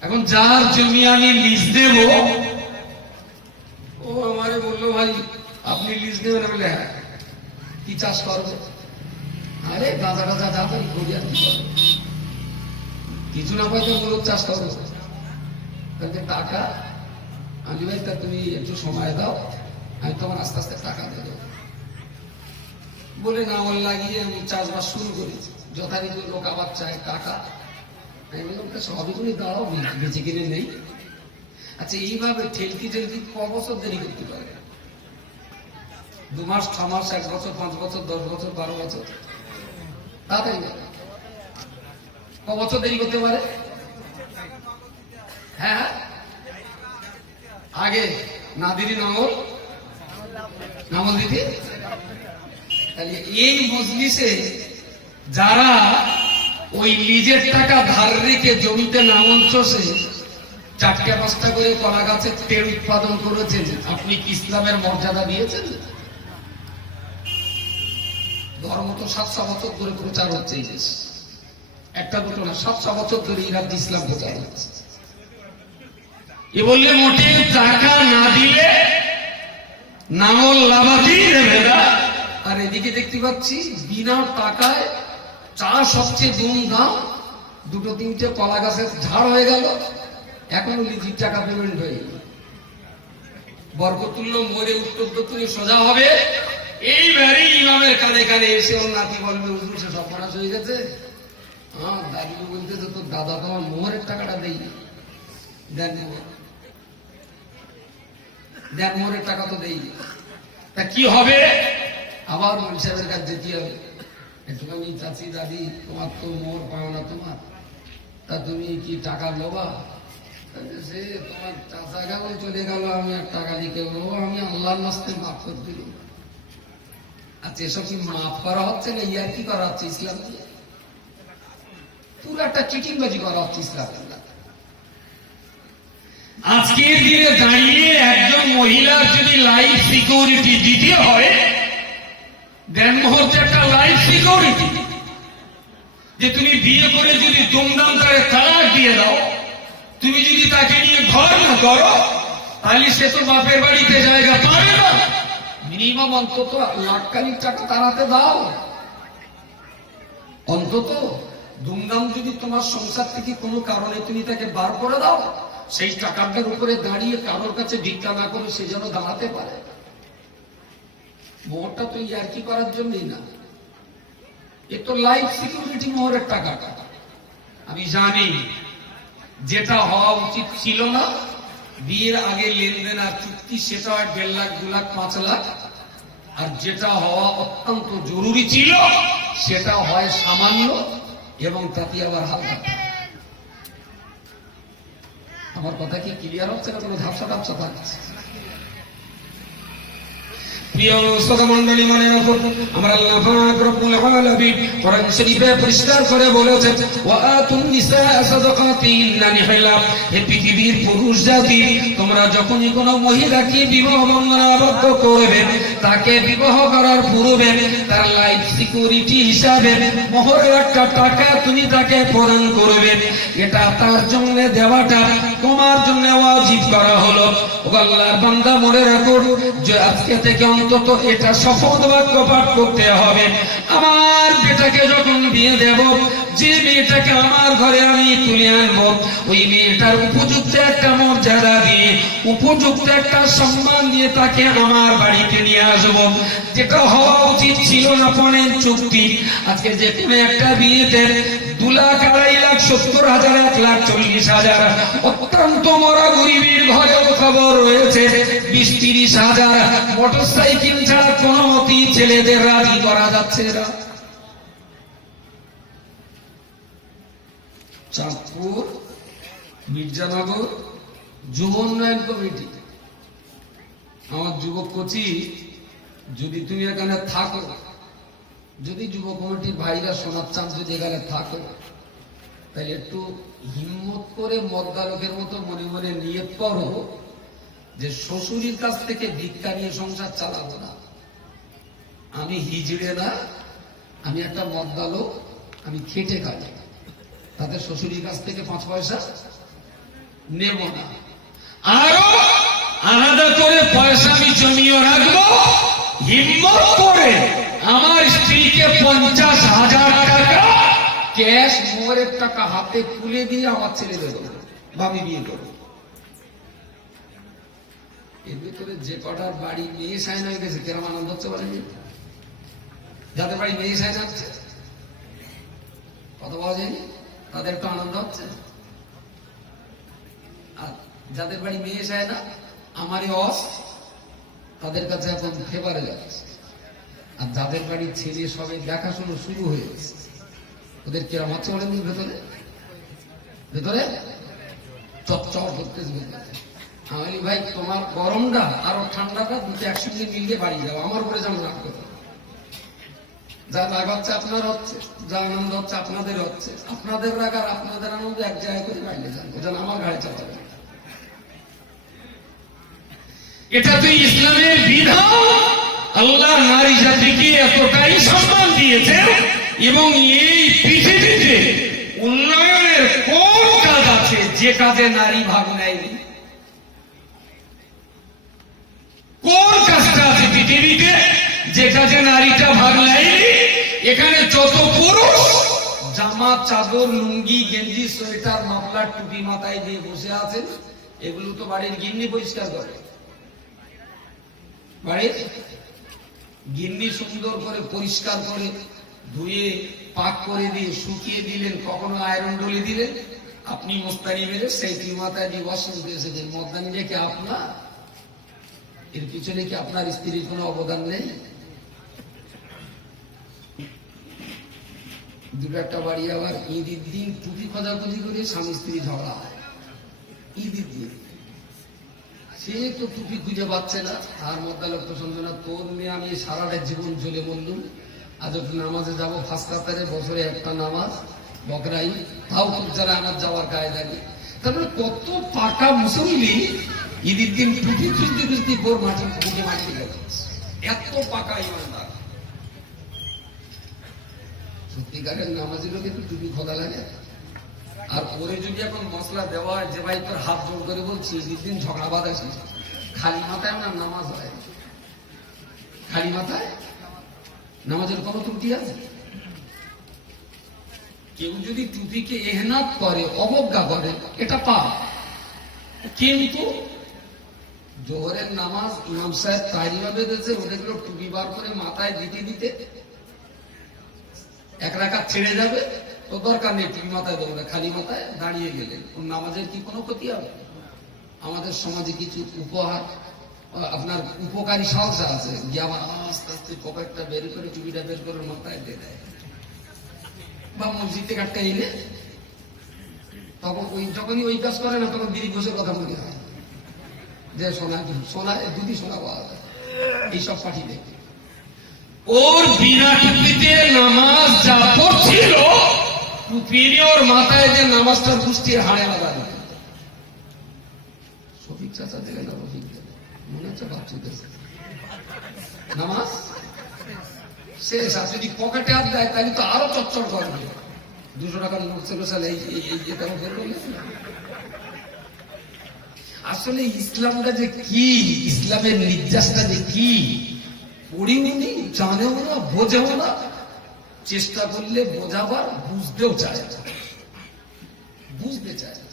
এখন যার জমি আমি লিজ দেব, ও আমারে বললো ভাই আপনি লিজ দেবেন? বলে হ্যাঁ। কি চাষ করবে? আরে গাঁজা গাঁজা যাতাই করি আর কিছু না পাইতে মূলক চাষ করবে। টাকা আমি ভাই তা তুমি একটু সময় দাও, আমি তোমার আস্তে আস্তে টাকা দিয়ে দেবো বলে নামল লাগিয়ে আমি চাষবাস শুরু করেছি। যথারীতি লোক আবার চায় টাকা, আমি বললাম সবই করে দাও, বেঁচে কিনে নেই। আচ্ছা, এইভাবে ঠেলকি ঠেলকি 5 বছর দেরি করতে পারে? 2 মাস 6 মাস 1 বছর 5 বছর 10 বছর 12 বছর তাড়াতাড়ি ক বছর দেরি করতে পারে? হ্যাঁ আগে না দিদি নামল দিদি। তাহলে এই মজলিসে যারা ওই নিজের টাকা ধার রেখে জমিতে নামল চষে 4টা 5টা করে কলা গাছের তেল উৎপাদন করেছেন, আপনি কি ইসলামের মর্যাদা দিয়েছেন? ধর্ম তো 700 বছর ধরে প্রচার হচ্ছে এই দেশ, একটা দুটো না, 700 বছর ধরে এই রাজ্যে ইসলাম প্রচার হচ্ছে। এ বললে মোটে টাকা না দিলে নামল লাভাতেই দেবে না। আর এদিকে দেখতে পাচ্ছি বিনা টাকায় চাষ হচ্ছে দুমদাম, 2-3টে কলা গাছের ঝাড় হয়ে গেল, এখনো লিজির টাকা পেমেন্ট হয়ে গেল। বরকতুল্লাহ মরে উত্তর দক্ষিণে সোজা হবে, এইবারে ইমামের কানে কানে এসে ওর নাতি বলবে হুজুর সে সর্বনাশ হয়ে গেছে। আমার দাদু বলতেছে তোর দাদা তো আমার মোহরের টাকাটা দেই দেন, মোহরের টাকা তো দেই। তা কি হবে? আবার মৌলভী সাহেবের কাছে যেতে হবে, একটুখানি চাচি দাদি তোমার তো মোহর পাও না তোমার, তা তুমি কি টাকা লোবা? সে তোমার চাচা কেমন চলে গেল, আমি আর টাকা লিখে আমি আল্লাহর নাস্তে মাফ করে দিল। আচ্ছা এসব কি মাফ করা হচ্ছে না ইয়ার কি করা হচ্ছে ইসলাম দিয়ে? পুরো একটা চিটিংবাজি করা হচ্ছে ইসলাম। আজকের দিনে দাঁড়িয়ে একজন মহিলার যদি লাইফ সিকিউরিটি দিতে হয়, দেনমোহর একটা লাইফ সিকিউরিটি, যে তুমি বিয়ে করে যদি দুমদাম করে তালাক দিয়ে দাও, তুমি যদি তাকে নিয়ে ঘর না করো, তাহলে সে তো বাপের বাড়িতে জায়গা পাবে না। মিনিমাম অন্তত লাখখানিক টাকা তাড়াতে দাও। অন্তত দুমদাম যদি তোমার সংসার থেকে কোনো কারণে তুমি তাকে বার করে দাও, সেই টাকাটার উপরে দাঁড়িয়ে কারোর কাছে ভিক্ষা না করে সে যেন দাঁড়াতে পারে। মোহরটা তো ইয়ার্কি করার জন্যই না, এ তো লাইফ সিকিউরিটি মোহরের টাকাটা। আমি জানি যেটা হওয়া উচিত ছিল না, বিয়ের আগে লেনদেন আর চুক্তি, সেটা হয় 1.5 লাখ 2 লাখ 5 লাখ, আর যেটা হওয়া অত্যন্ত জরুরি ছিল সেটা হয় সামান্য, এবং তাতে আবার হালকা। আমার কথা কি ক্লিয়ার হচ্ছে না? কোনো ঝাপসা টাপসা থাকছে? প্রিয় শ্রোতা মণ্ডলী, মনে রাখুন আমরা আল্লাহ পাক রব্বুল আলামিন কোরআন শরীফে পরিষ্কার করে বলেছেন, ওয়া আতুন নিসা সাদাকাতিহিন্না নিহলা। হে পৃথিবীর পুরুষ জাতি, তোমরা যখনই কোনো মহিলাকে বিবাহ বন্ধনে আবদ্ধ করবে, তাকে বিবাহ করার পূর্বে তার লাইফ সিকিউরিটি হিসাবে মোহরের একটা টাকা তুমি তাকে প্রদান করবে। এটা তার জন্য দেওয়াটা তোমার জন্য ওয়াজিব করা হলো। ও আল্লাহর বান্দা, মনে রাখুন যে আজকে থেকে অন্তত এটা শপথ বাক্য পাঠ করতে হবে। আমার বেটাকে যখন বিয়ে দেব, যে মেয়েটাকে আমার ঘরে আমি তুলে আনবো, ওই মেয়েটার উপযুক্ত একটা মর্যাদা দিয়ে, উপযুক্ত একটা সম্মান দিয়ে তাকে আমার বাড়িতে নিয়ে আসবো। যেটা হওয়া উচিত ছিল না পণের চুক্তি। আজকে যে কোনো একটা বিয়েতে 2 লাখ 2.5 লাখ 70,000 1 লাখ 40,000, অত্যন্ত মরা গরিবের ঘরেও খবর রয়েছে 20-30 হাজার মোটরসাইকেল ছাড়া কোন মতি ছেলেদের রাজি করা যাচ্ছে না। চাঁদপুর মির্জানগর যুব উন্নয়ন কমিটি, আমার যুবক কচি, যদি তুমি এখানে থাকো, যদি যুব কমিটির ভাইরা শোনার চান, যদি এখানে থাকো, তাহলে একটু হিম্মত করে মদ্দালকের মতো মনে মনে নিয়ত করো যে শ্বশুরের কাছ থেকে ভিক্ষা নিয়ে সংসার চালাবো না। আমি হিজড়ে না, আমি একটা মদ্দালক, আমি খেটে খাই, তাদের শ্বশুরের কাছ থেকে 5 পয়সা নেব না। আরো আলাদা করে পয়সা আমি জমিয়ে রাখবো। হিম্মত করে আমার স্ত্রীকে 50,000 টাকা ক্যাশ, মোহরের টাকা হাতে তুলে দিয়ে আমার ছেলে দেবো, আমি বিয়ে করবো। এর ভিতরে যে কটার বাড়ি মেয়ে সাইন হয়ে গেছে, কেরম আনন্দ হচ্ছে বলেন? যাদের বাড়ি মেয়ে সাইন হচ্ছে, কথা বলা যায়নি, তাদের একটু আনন্দ হচ্ছে। আর যাদের বাড়ি মেয়ে সায় না, আমারই অস, তাদের কাছে এখন ফেভারে যাচ্ছে। আর যাদের বাড়ির ছেলে সবে দেখাশোনা শুরু হয়েছে, ওদের কিরম আছে ওদের ভেতরে ভেতরে চচ্চর করতেছে। আমি ভাই তোমার গরমটা আর ঠান্ডাটা দুটো একসঙ্গে মিলিয়ে বাড়ি যাও, আমার উপরে যেমন রাগ করো। যা রাগ হচ্ছে আপনার হচ্ছে, যা আনন্দ হচ্ছে আপনাদের হচ্ছে, আপনাদের রাগ আর আপনাদের আনন্দ এক জায়গায় করে বাইরে যান, যেন আমার গাড়ি চালাবে। এটা তো ইসলামের বিধান। আল্লাহ নারী জাতিকে এতটাই সম্মান দিয়েছে, এবং এই পৃথিবীতে উন্নয়নের কোন কাজ আছে যে কাজে নারী ভাগ নেয়নি? কোন কাজটা আছে পৃথিবীতে যে কাজে নারীটা ভাগ নেয়নি? এখানে যত পুরুষ জামা, চাদর, লুঙ্গি, গেঞ্জি, সোয়েটার, মাফলার, টুপি মাথায় দিয়ে বসে আছেন, এগুলো তো বাড়ির গিন্নি পরিষ্কার করে। বাড়ির গিন্নি সুন্দর করে পরিষ্কার করে ধুয়ে পাক করে দিয়ে শুকিয়ে দিলেন, কখনো আয়রন ডলে দিলেন, আপনি মোস্তানি মেরে সেই মাথায় দিয়ে ওয়াশরুম এসেছেন। মস্তানি রেখে আপনার, এর পিছনে কি আপনার স্ত্রীর কোনো অবদান নেই? দুটো একটা বাড়ি আবার ঈদের দিন টুপি খোঁজাখুঁজি করে স্বামী স্ত্রী ঝগড়া হয়। ঈদের দিন সে তো টুপি খুঁজে পাচ্ছে না, আর মোদ্দালোক পছন্দ না, তোর মেয়ে আমি সারাটা জীবন চলে বললুম, আজ একটু নামাজে যাবো ফার্স্ট কাতারে, বছরে একটা নামাজ বকরাই, তাও খুব যারা আমার যাওয়ার কায়দা নেই। তারপরে কত পাকা মুসল্লি ঈদের দিন টুপি খুঁজতে খুঁজতে বোর মাটি বুকে মাটি গেছে, এত পাকা ইমানদার। সত্যিকারের নামাজি লোকে তো টুপি খোদা লাগে। আর পরে যদি এখন মশলা দেওয়া হয়, যে ভাই তোর হাত জোর করে বলছি ঈদের দিন ঝগড়া বাঁধ আছে, খালি মাথায় না নামাজ হয়, খালি মাথায় নামাজের কোনো ত্রুটি আছে? কেউ যদি টুপিকে এহনাত করে, অবজ্ঞা করে, এটা পাপ। কিন্তু জোহরের নামাজ ইমাম সাহেব তাইরিমা বেঁধেছে, ওদেরগুলো টুপি বার করে মাথায় দিতে দিতে এক রাকাত ছেড়ে যাবে, তো দরকার নেই টুপি মাথায় দেবো না, খালি মাথায় দাঁড়িয়ে গেলেন। নামাজের কি কোনো ক্ষতি হবে? আমাদের সমাজে কিছু উপহার, আপনার উপকারী সংস্থা আছে, গিয়ে আমার আস্তে আস্তে পকেটটা বের করে টুপিটা বের করে মাথায় দিয়ে দেয়, বা মসজিদ থেকে একটা এলে তখন ওই যখনই ওই কাজ করে না, তখন দিদি ঘোষের কথা মনে হয় যে সোনা সোনা দুদি সোনা পাওয়া যায়, এইসব পাঠিয়ে দেয়। ওর বিনা টুপিতে নামাজ যা পড়ছিল, টুপির ওর মাথায় যে নামাজটার পুষ্টির হাড়ে লাগা দিত। শফিক চাচা দিলেন না, রফিক দিলেন, মনে হচ্ছে বাচ্চুদের নামাজ শেষ। আর যদি পকেটে হাত দেয় তাহলে তো আরো চচ্চর করবে। 200 টাকার নোট ছিল সালে আসলে ইসলামটা যে কি, ইসলামের নির্যাসটা যে কি পড়িনি, জানেও না, বোঝেও না, চেষ্টা করলে বোঝাবার, বুঝতেও চায় না, বুঝতে চায় না।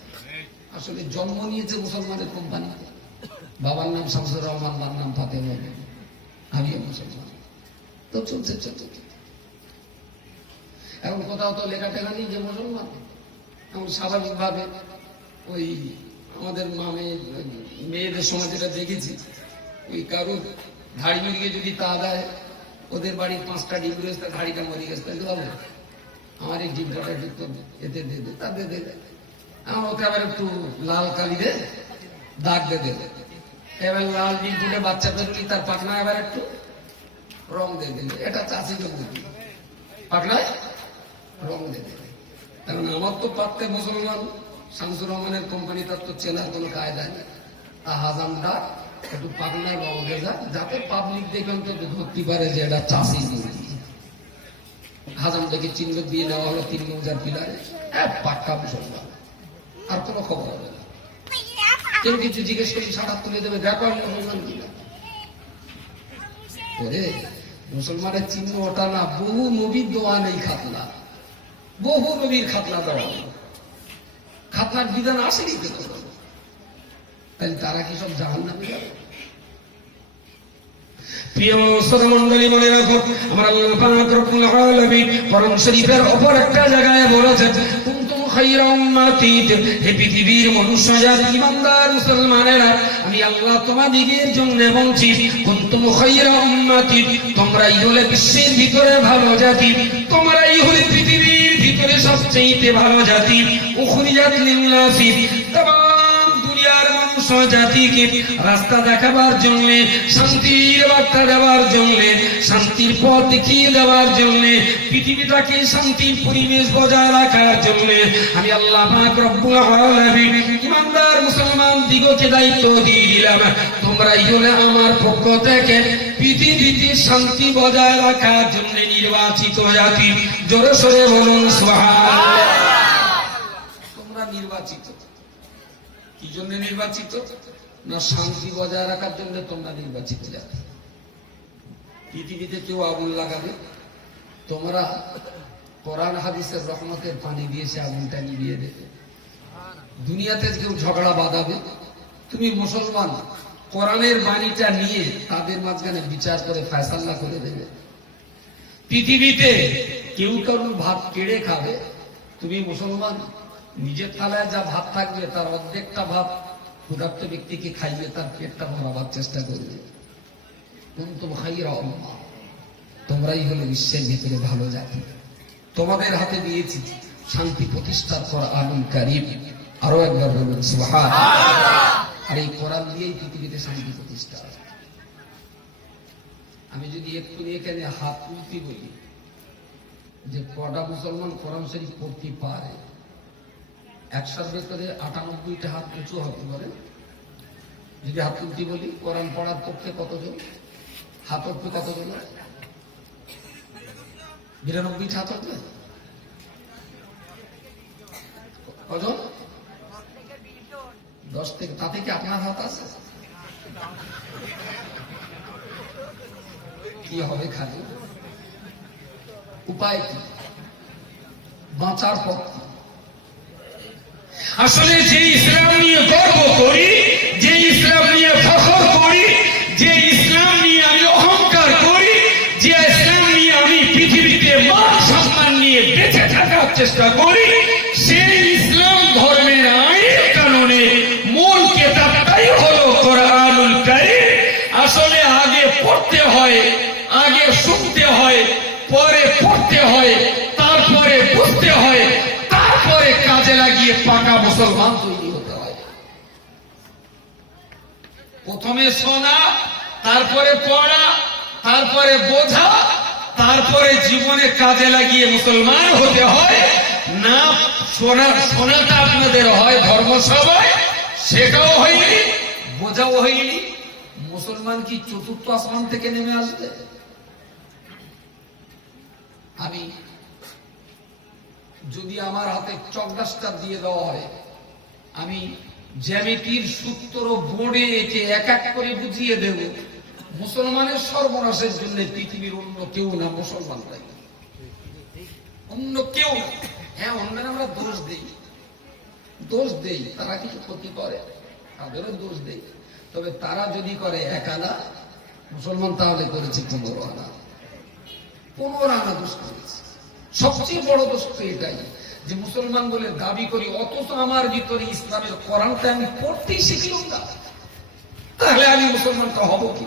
আসলে জন্ম নিয়েছে মুসলমানের কোম্পানিতে, বাবার নাম শামসুর রহমান, মার নাম ফাতেমা, আমিও মুসলমান, তো চলছে চলছে। এখন কোথাও তো লেখা টেখা নেই যে মুসলমান। এখন স্বাভাবিকভাবে ওই আমাদের মেয়েদের সময় যেটা দেখেছি, ওই কারোর ধাড়ি মরে গিয়ে যদি তা দেয়, ওদের বাড়ির 5টা ডিম রয়েছে, তার ধাড়িটা মরে গেছে, তাই তো হবে আমার এই ডিমটা যুক্ত এতে দে দে, তা দে দে, আমার ওকে আবার একটু লাল কালি দে, দাগ দে দে, এবার লাল ডিম তুলে বাচ্চা বেরোলি তার পাখনায় আবার একটু রং দিয়ে দিলে, এটা চাষি যোগ দিবি, পাখনায় রং দিয়ে দিলে। কারণ আমার তো পারতে মুসলমান শামসুর রহমানের কোম্পানি, তার তো চেনার কোনো কায়দা নেই। হাজামটা একটু পাখনায় রং দিয়ে যায়, যাতে পাবলিক দেখে অন্তত ধরতে পারে যে এটা চাষি মুরগি। হাজামটাকে চিহ্ন দিয়ে নেওয়া হলো 3 মৌজার পিলারে, পাক্কা মুসলমান, আর কোনো খবর হবে না। কেউ কিছু জিজ্ঞেস করি সাঁতার তুলে দেবে, দেখো আমি মুসলমান কিনা। মুসলমানের চিহ্ন ওটা না, বহু নবীর দোয়া নেই খাতনা, বহু নবীর খাতনা দেওয়া, খাতনার বিধান আসেনি কেন? তাহলে তারা কি সব জাহান্নামে যাবে? প্রিয় শ্রোতামণ্ডলী, মনে রাখো, আমার আল্লাহ পাক রব্বুল আলামিন কোরআন শরীফের অপর একটা জায়গায় বলেছেন, কুনতুম খায়রা উম্মাতি, হে পৃথিবীর মনুষ্য জাতি ইমানদার মুসলমানেরা, আমি আল্লাহ তোমাদের জন্য বলছি কুনতুম খায়রা উম্মাতি, তোমরাই হলে বিশ্বের ভিতরে ভালো জাতি, তোমরাই হলে পৃথিবীর ভিতরে সবচেয়ে ভালো জাতি। উখরিজাত লিন-নাসি, তামাম দুনিয়ার মানুষ জাতিকে রাস্তা দেখাবার জন্য, শান্তির বার্তা দেওয়ার জন্য, শান্তির পথ দেখিয়ে দেওয়ার জন্য, পৃথিবীটাকে শান্তির পরিবেশ বজায় রাখার জন্য আমি আল্লাহ পাক রব্বুল আলামিন ইমানদার মুসলমান দিগকে দায়িত্ব দিয়ে দিলাম, তোমরাই হলে আমার পক্ষ থেকে পৃথিবীতে শান্তি বজায় রাখার জন্য নির্বাচিত জাতি। জোরে সোরে বলুন সুবহানাল্লাহ। তোমরা নির্বাচিত, কি জন্য নির্বাচিত? না শান্তি বজায় রাখার জন্য তোমরা নির্বাচিত জাতি। পৃথিবীতে কেউ আগুন লাগাবে, তোমরা কোরআন হাদিসের রহমতের পানি দিয়ে সে আগুনটা নিভিয়ে দেবে। দুনিয়াতে কেউ ঝগড়া বাঁধাবে, তুমি মুসলমান কোরআনের বাণীটা নিয়ে তাদের মাঝখানে বিচার করে ফয়সালা করে দেবে। পৃথিবীতে কেউ কারোর ভাত কেড়ে খাবে, তুমি মুসলমান নিজের থালায় যা ভাত থাকবে তার অর্ধেকটা ভাত ক্ষুধার্ত ব্যক্তিকে খাইয়ে তার পেটটা ভরাবার চেষ্টা করবে। কুনতুম খায়রা উম্মাহ, তোমরাই হলে বিশ্বের ভিতরে ভালো জাতি। তোমাদের হাতে দিয়েছি শান্তি প্রতিষ্ঠার কোরআনুল কারীম। আরো একবার বলুন সুবহানাল্লাহ। আর এই কোরআন দিয়েই পৃথিবীতে শান্তি প্রতিষ্ঠা। আমি যদি একটু এখানে হাত তুলতে বলি যে কটা মুসলমান কোরআন শরীফ পড়তে পারে, 100-র ভেতরে 98টা হাত উঁচু হতে পারে। যদি হাত তুলতে বলি কোরআন পড়ার পক্ষে কতজন হাত উঠবে? কতজন? 92 হাত উঠবে। কজন? 10 থেকে। তাতে কি আপনার হাত আছে? কি হবে? খালি উপায় কি? বাঁচার পথ। আসলে যে ইসলাম নিয়ে গর্ব করি, যে ইসলাম নিয়ে ফখর করি, যে ইসলাম নিয়ে আমি অহংকার করি, যে ইসলাম নিয়ে আমি পৃথিবীতে মান সম্মান নিয়ে বেঁচে থাকার চেষ্টা করি, সেই ইসলাম ধর্মের আইন কানুনে মূল কিতাবটাই হলো কোরআনুল কারীম। আসলে আগে পড়তে হয়, আগে শুনতে হয়, পরে পড়তে হয়, তারপরে বুঝতে হয়, তারপরে কাজে লাগিয়ে পাকা মুসলমান তৈরি হতে হয়। প্রথমে শোনা, তারপরে পড়া, তারপরে বোঝা, তারপরে জীবনে কাজে লাগিয়ে মুসলমান হতে হয়। না শোনাটা আপনাদের হয় ধর্মসভায়, সেটাও হয়নি, বোঝাও হয়নি। মুসলমান কি চতুর্থ আসমান থেকে নেমে আসবে? আমি যদি আমার হাতে চকডাস্টার দিয়ে দেওয়া হয়, আমি জ্যামিতির সূত্র বোর্ডে এঁকে এক এক করে বুঝিয়ে দেব, মুসলমানের সর্বনাশের জন্য পৃথিবীর অন্য কেউ না, মুসলমানরাই, অন্য কেউ। হ্যাঁ, অন্যরা আমরা দোষ দেই, তারা কিছু ক্ষতি করে, তাদেরও দোষ দেই। তবে তারা যদি করে 1 আনা, মুসলমান তাহলে করেছে 15 আনা। 15 আনা দোষ করেছে। সবচেয়ে বড় দোষ তো এটাই যে মুসলমান বলে দাবি করি, অথচ আমার ভিতরে ইসলামের কোরআনটা আমি পড়তেই শিখলাম না, তাহলে আমি মুসলমানটা হব কি?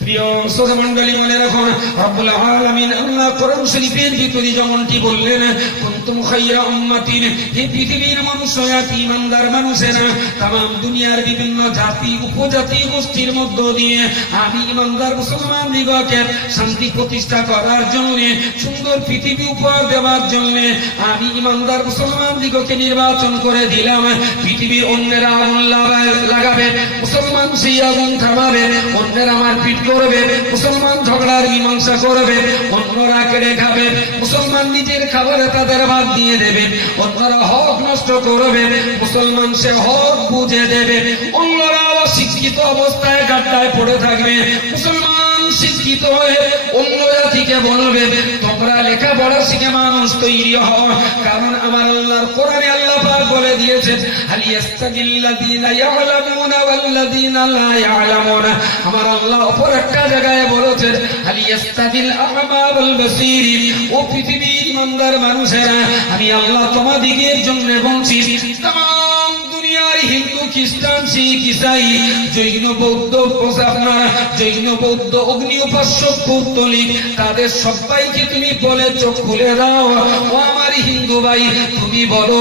প্রিয় শ্রোতামণ্ডলী, মনে রাখুন রব্বুল আলামিন আল্লাহ কোরআন শরীফের ভিতরে যেমনটি বললেন, কুনতুম খায়রা উম্মাতিন, হে পৃথিবীর মানুষ জাতি, ইমানদার মানুষেরা, তামাম দুনিয়ার বিভিন্ন জাতি উপজাতি গোষ্ঠীর মধ্য দিয়ে আমি ইমানদার মুসলমান দিগকে শান্তি প্রতিষ্ঠা করার জন্য, সুন্দর পৃথিবী উপহার দেওয়ার জন্য আমি ইমানদার মুসলমান দিগকে নির্বাচন করে দিলাম। পৃথিবীর অন্যেরা আগুন লাগাবে, মুসলমান সেই আগুন থামাবে। অন্যেরা আমার পিঠ করবে, মুসলমান ঝগড়ার মীমাংসা করবে। অন্যরা কেড়ে খাবে, মুসলমান নিজের খাবারে তাদের ভাগ দিয়ে দেবে। অন্যরা হক নষ্ট করবে, মুসলমান সে হক বুঝে দেবে। অন্যরা অশিক্ষিত অবস্থায় গাড্ডায় পড়ে থাকবে, মুসলমান শিক্ষিত হয়ে অন্য জাতিকে বলবে তোমরা লেখাপড়া শিখে মানুষ তৈরি হও। কারণ আমার আল্লাহর কোরআনে আল্লাহ পাক বলে দিয়েছেন হাল ইয়াস্তাজিল্লাযীনা ইয়ালামুনা ওয়াল্লাযীনা লা ইয়ালামুন। আমার আল্লাহ অপর একটা জায়গায় বলেছেন হাল ইয়াস্তাজিল আ'মা ওয়াল বাসীর। ও পৃথিবীর ইমানদার মানুষেরা, আমি আল্লাহ তোমাদিগের জন্য বলছি, তাম দুনিয়ার হিন্দু, খ্রিস্টান, শিখ, ইসাই, জৈন, বৌদ্ধ, আপনার জৈন, বৌদ্ধ, অগ্নি উপাসক, পৌত্তলিক, তাদের সবাইকে তুমি বলে চোখ খুলে দাও। ও আমার হিন্দু ভাই, তুমি বলো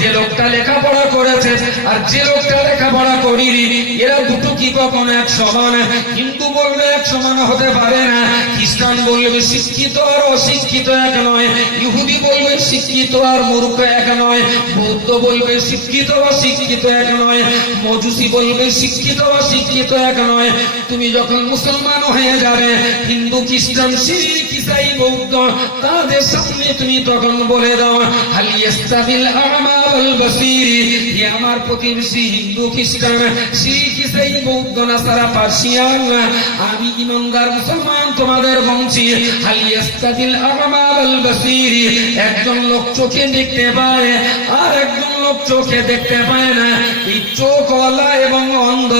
যে লোকটা লেখাপড়া করেছে আর যে লোকটা লেখাপড়া করিনি, এরা দুটো কি কখনো এক সমান? হিন্দু বলবে এক সমান হতে পারে না, খ্রিস্টান বলবে শিক্ষিত আর অশিক্ষিত এক নয়, ইহুদি বলবে শিক্ষিত আর মূর্খ এক নয়, বৌদ্ধ বলবে শিক্ষিত বা শিক্ষিত এক নয়, মজুসি বলবে শিক্ষিত বা শিক্ষিত এক নয়। তুমি যখন মুসলমান হয়ে যাবে, হিন্দু, খ্রিস্টান, শিখ, ইসাই, বৌদ্ধ, তাদের সামনে তুমি তখন বলে দাও হাল ইয়াস্তাবিল আ'মা ওয়াল বাসীর। হে আমার প্রতিবেশী হিন্দু, খ্রিস্টান, শিখ, ইসাই, বৌদ্ধ, নাসারা, পার্সিয়ান, আমি ইমানদার মুসলমান তোমাদের বলছি হাল ইয়াস্তাবিল আ'মা ওয়াল বাসীর। একজন লোক চোখে দেখতে পায় আর একজন লোক চোখে দেখতে পায় না, এই চোখওয়ালা এবং অন্ধ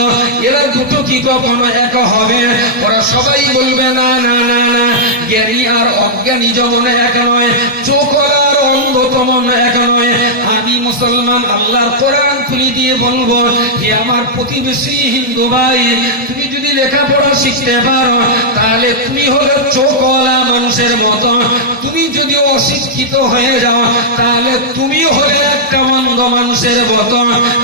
এরা দুটো কি কখনো এক হবে? ওরা সবাই বলবে না না না না, জ্ঞানী আর অজ্ঞানী যেমন এক নয়, চোখওয়ালা আর অন্ধ তেমন এক নয়। আমি মুসলমান আল্লাহর কোরআন খুলে দিয়ে বলবো, হে আমার প্রতিবেশী হিন্দু ভাই, তুমি যদি লেখাপড়া শিখতে পারো তাহলে তুমি হলে চোখওয়ালা মানুষের মতো, তুমি যদি অশিক্ষিত হয়ে যাও তাহলে তুমি হলে একটা অন্ধ মানুষের মতো।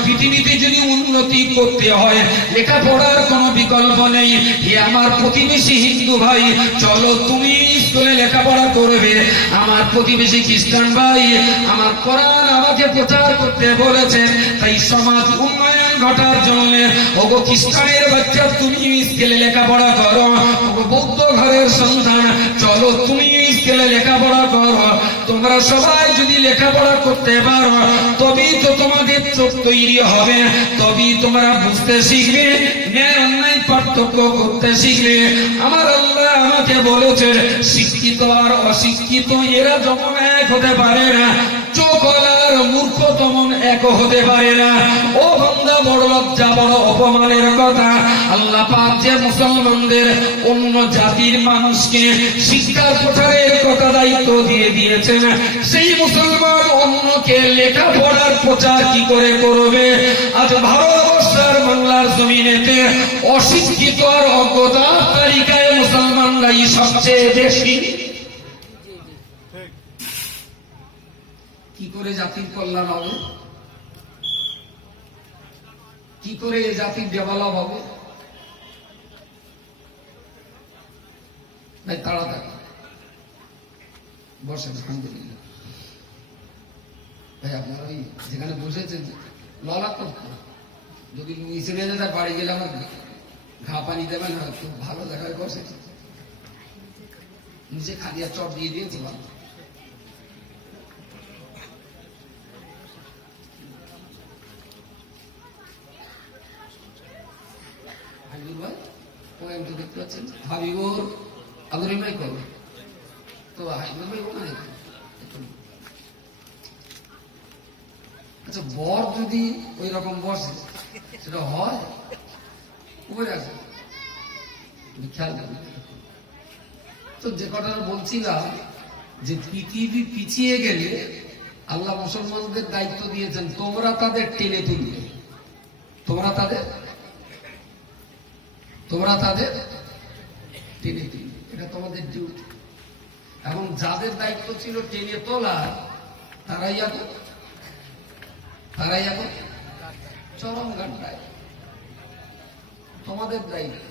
পৃথিবীতে যদি উন্নতি করতে হয় লেখাপড়ার কোনো বিকল্প নেই। হে আমার প্রতিবেশী হিন্দু ভাই, চলো তুমি স্কুলে লেখাপড়া করবে। আমার প্রতিবেশী খ্রিস্টান ভাই, আমার কোরআন আমাকে প্রচার করতে বলেছেন, তাই সমাজ উন্নয়ন ঘটার জন্য ওগো খ্রিস্টানের বাচ্চা তুমি স্কুলে লেখাপড়া করো, ওগো বৌদ্ধ ঘরের সন্তান চলো তুমি স্কুলে লেখাপড়া করো। তোমরা সবাই যদি লেখাপড়া করতে পারো তবেই তো তোমাদের চোখ তৈরি হবে, তবেই তোমরা বুঝতে শিখবে, ন্যায় অন্যায় পার্থক্য করতে শিখবে। আমার আল্লাহ আমাকে বলেছেন শিক্ষিত আর অশিক্ষিত এরা যেমন এক হতে পারে না, চোখওয়ালার মূর্খ তেমন এক হতে পারে না। ও বান্দা, বড় লজ্জা, বড় অপমানের কথা, আল্লাহ পাক যে মুসলমানদের অন্য জাতির মানুষকে শিক্ষার প্রচারের কথা দায়িত্ব দিয়ে দিয়েছেন, সেই মুসলমান অন্যকে লেখাপড়ার প্রচার কি করে করবে? আজ ভারতবর্ষের বাংলার জমিনেতে অশিক্ষিত আর অজ্ঞতার তালিকায় মুসলমানরাই সবচেয়ে বেশি। কি করে জাতির কল্যাণ হবে? কি করে এই জাতির ডেভেলপ হবে? ভাই তাড়াতাড়ি বসেন। আলহামদুলিল্লাহ ভাই, আপনারা ওই যেখানে বসেছেন ললা করতে, যদি নিচে নিয়ে যায় বাড়ি গেলে আমার ঘা পানি দেবেন, খুব ভালো জায়গায় বসেছে, নিচে খালিয়া চট দিয়ে দিয়েছি ভালো। ভাই পোয়েম তো দেখতে পাচ্ছেন, হাবিবুর আদরি ভাই করো তো, হাবিবুর ভাই ওখানে। আচ্ছা, বর যদি ওই রকম বসে সেটা হয়? উপরে আছে খেয়াল করি তো। যে কথা বলছিলাম যে পৃথিবী পিছিয়ে গেলে আল্লাহ মুসলমানদের দায়িত্ব দিয়েছেন, তোমরা তাদের টেনে তুলবে, তোমরা তাদের টেনে তুলবে, এটা তোমাদের ডিউটি। এবং যাদের দায়িত্ব ছিল টেনে তোলা, তারাই এখন চরম ঘাটায়। তোমাদের দায়িত্ব।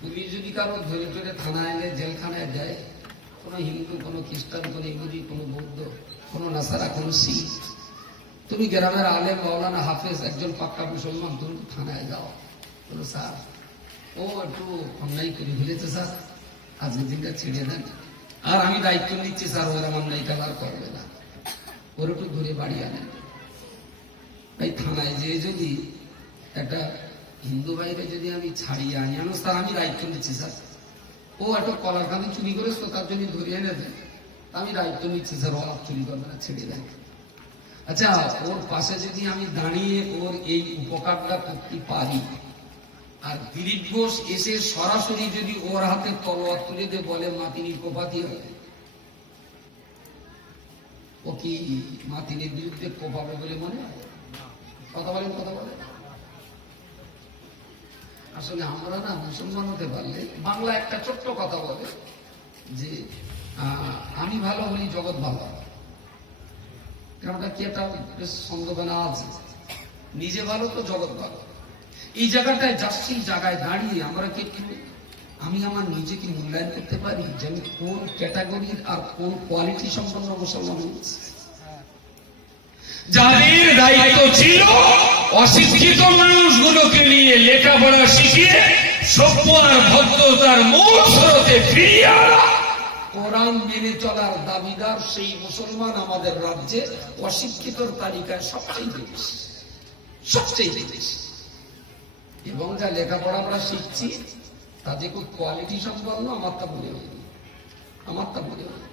তুমি যদি কারো ধরে ধরে থানায় এনে জেলখানায় দেয়, কোন হিন্দু, কোন খ্রিস্টান, কোন ইহুদি, কোন বৌদ্ধ, কোন নাসারা, কোন শিখ, তুমি গ্রামের আলেম, মাওলানা, হাফেজ, একজন পাক্কা মুসলমান, তুমি থানায় যাও, বলো স্যার ও একটু অন্যায় করে ফেলেছে স্যার, আজকের দিনটা ছেড়ে দেন, আর আমি দায়িত্ব নিচ্ছি স্যার, ওরা অন্যায়টা আর করবে না, ওর একটু ধরে বাড়ি আনেন। এই থানায় যে যদি একটা হিন্দু ভাইকে যদি আমি ছাড়িয়ে আনি, স্যার আমি দায়িত্ব নিচ্ছি স্যার, ও একটা কলার কাঁদি চুরি করেছে তো তার জন্য ধরে এনে দেয়, আমি দায়িত্ব নিচ্ছি স্যার, ও চুরি করবে না, ছেড়ে দেয়। আচ্ছা, ওর পাশে যদি আমি দাঁড়িয়ে ওর এই উপকারটা করতে পারি, আর দিলীপ ঘোষ এসে সরাসরি যদি ওর হাতে তলোয়ার তুলে দিয়ে বলে মাতিনির কোপাতি হবে, ও কি মাতিনির বিরুদ্ধে কোপাবে বলে মনে হয়? কথা বলেন, কথা বলেন। আসলে আমরা না মুসলমান হতে পারলে বাংলা একটা ছোট্ট কথা বলে যে আমি ভালো হলি জগৎ ভালো। কেনটা কি একটা বেশ সন্দেহনা আছে, নিজে ভালো তো জগৎ ভালো। এই জায়গাটায় যাচ্ছি, জায়গায় দাঁড়িয়ে আমরা কি একটু আমি আমার নিজেকে মূল্যায়ন করতে পারি যে আমি কোন ক্যাটাগরির আর কোন কোয়ালিটি সম্পন্ন মুসলমান হয়েছি। যাদের দায়িত্ব ছিল অশিক্ষিত মানুষগুলোকে নিয়ে লেখাপড়া শিখিয়ে সভ্য আর ভদ্রতার মূল স্রোতে ফিরিয়ে আনা, কোরআন মেনে চলার দাবিদার সেই মুসলমান আমাদের রাজ্যে অশিক্ষিতর তালিকায় সবচেয়ে বেশি, সবচেয়ে বেশি। এবং যা লেখাপড়া আমরা শিখছি তা যে খুব কোয়ালিটি সম্পন্ন আমার তা মনে হয়, আমার তা মনে হয়।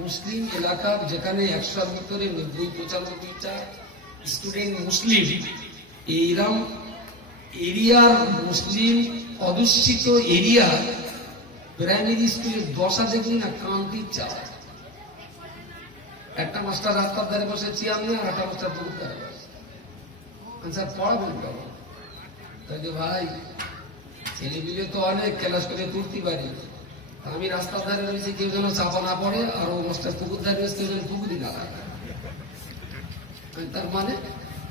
মুসলিম এলাকার যেখানে 100-র ভিতরে 90-95টা স্টুডেন্ট মুসলিম, এইরকম এরিয়ার মুসলিম অধ্যুষিত এরিয়া প্রাইমারি স্কুলে 10 দেখলি না কান্তি চায়। একটা মাস্টার রাস্তার ধারে বসে চেয়ার নিয়ে, আর একটা মাস্টার পুকুর ধারে বসে। স্যার পড়াবেন কেন? তাই ভাই ছেলে মিলে তো অনেক ক্লাস করে তুলতে পারি, আমি রাস্তার ধারে রয়েছি, কেউ যেন চাপা না পড়ে, আর ও মাস্টার পুকুর ধারে রয়েছে, কেউ যেন পুকুরই না লাগে। তার মানে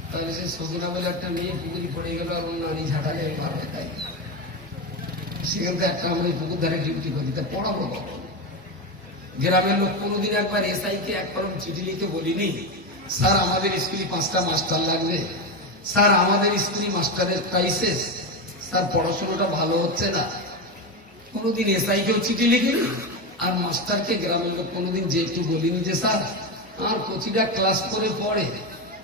তাহলে সে সজিনা বলে একটা মেয়ে পুকুরি পড়ে গেল, আর অন্য আনি ঝাঁটালে মারবে, তাই সেখান থেকে একটা আমরা পুকুর ধারে ডিউটি করি, তা পড়াবো কখন? গ্রামের লোক কোনোদিন একবার এসআই কে এক কলম চিঠি লিখে বলিনি, স্যার আমাদের স্কুলে 5টা মাস্টার লাগবে, স্যার আমাদের স্কুলে মাস্টারের ক্রাইসিস, স্যার পড়াশোনাটা ভালো হচ্ছে না। কোনোদিন এসআই কেও চিঠি লিখিনি, আর মাস্টারকে গ্রামের লোক কোনোদিন যে একটু বলিনি যে স্যার আমার কচিটা ক্লাস করে পড়ে,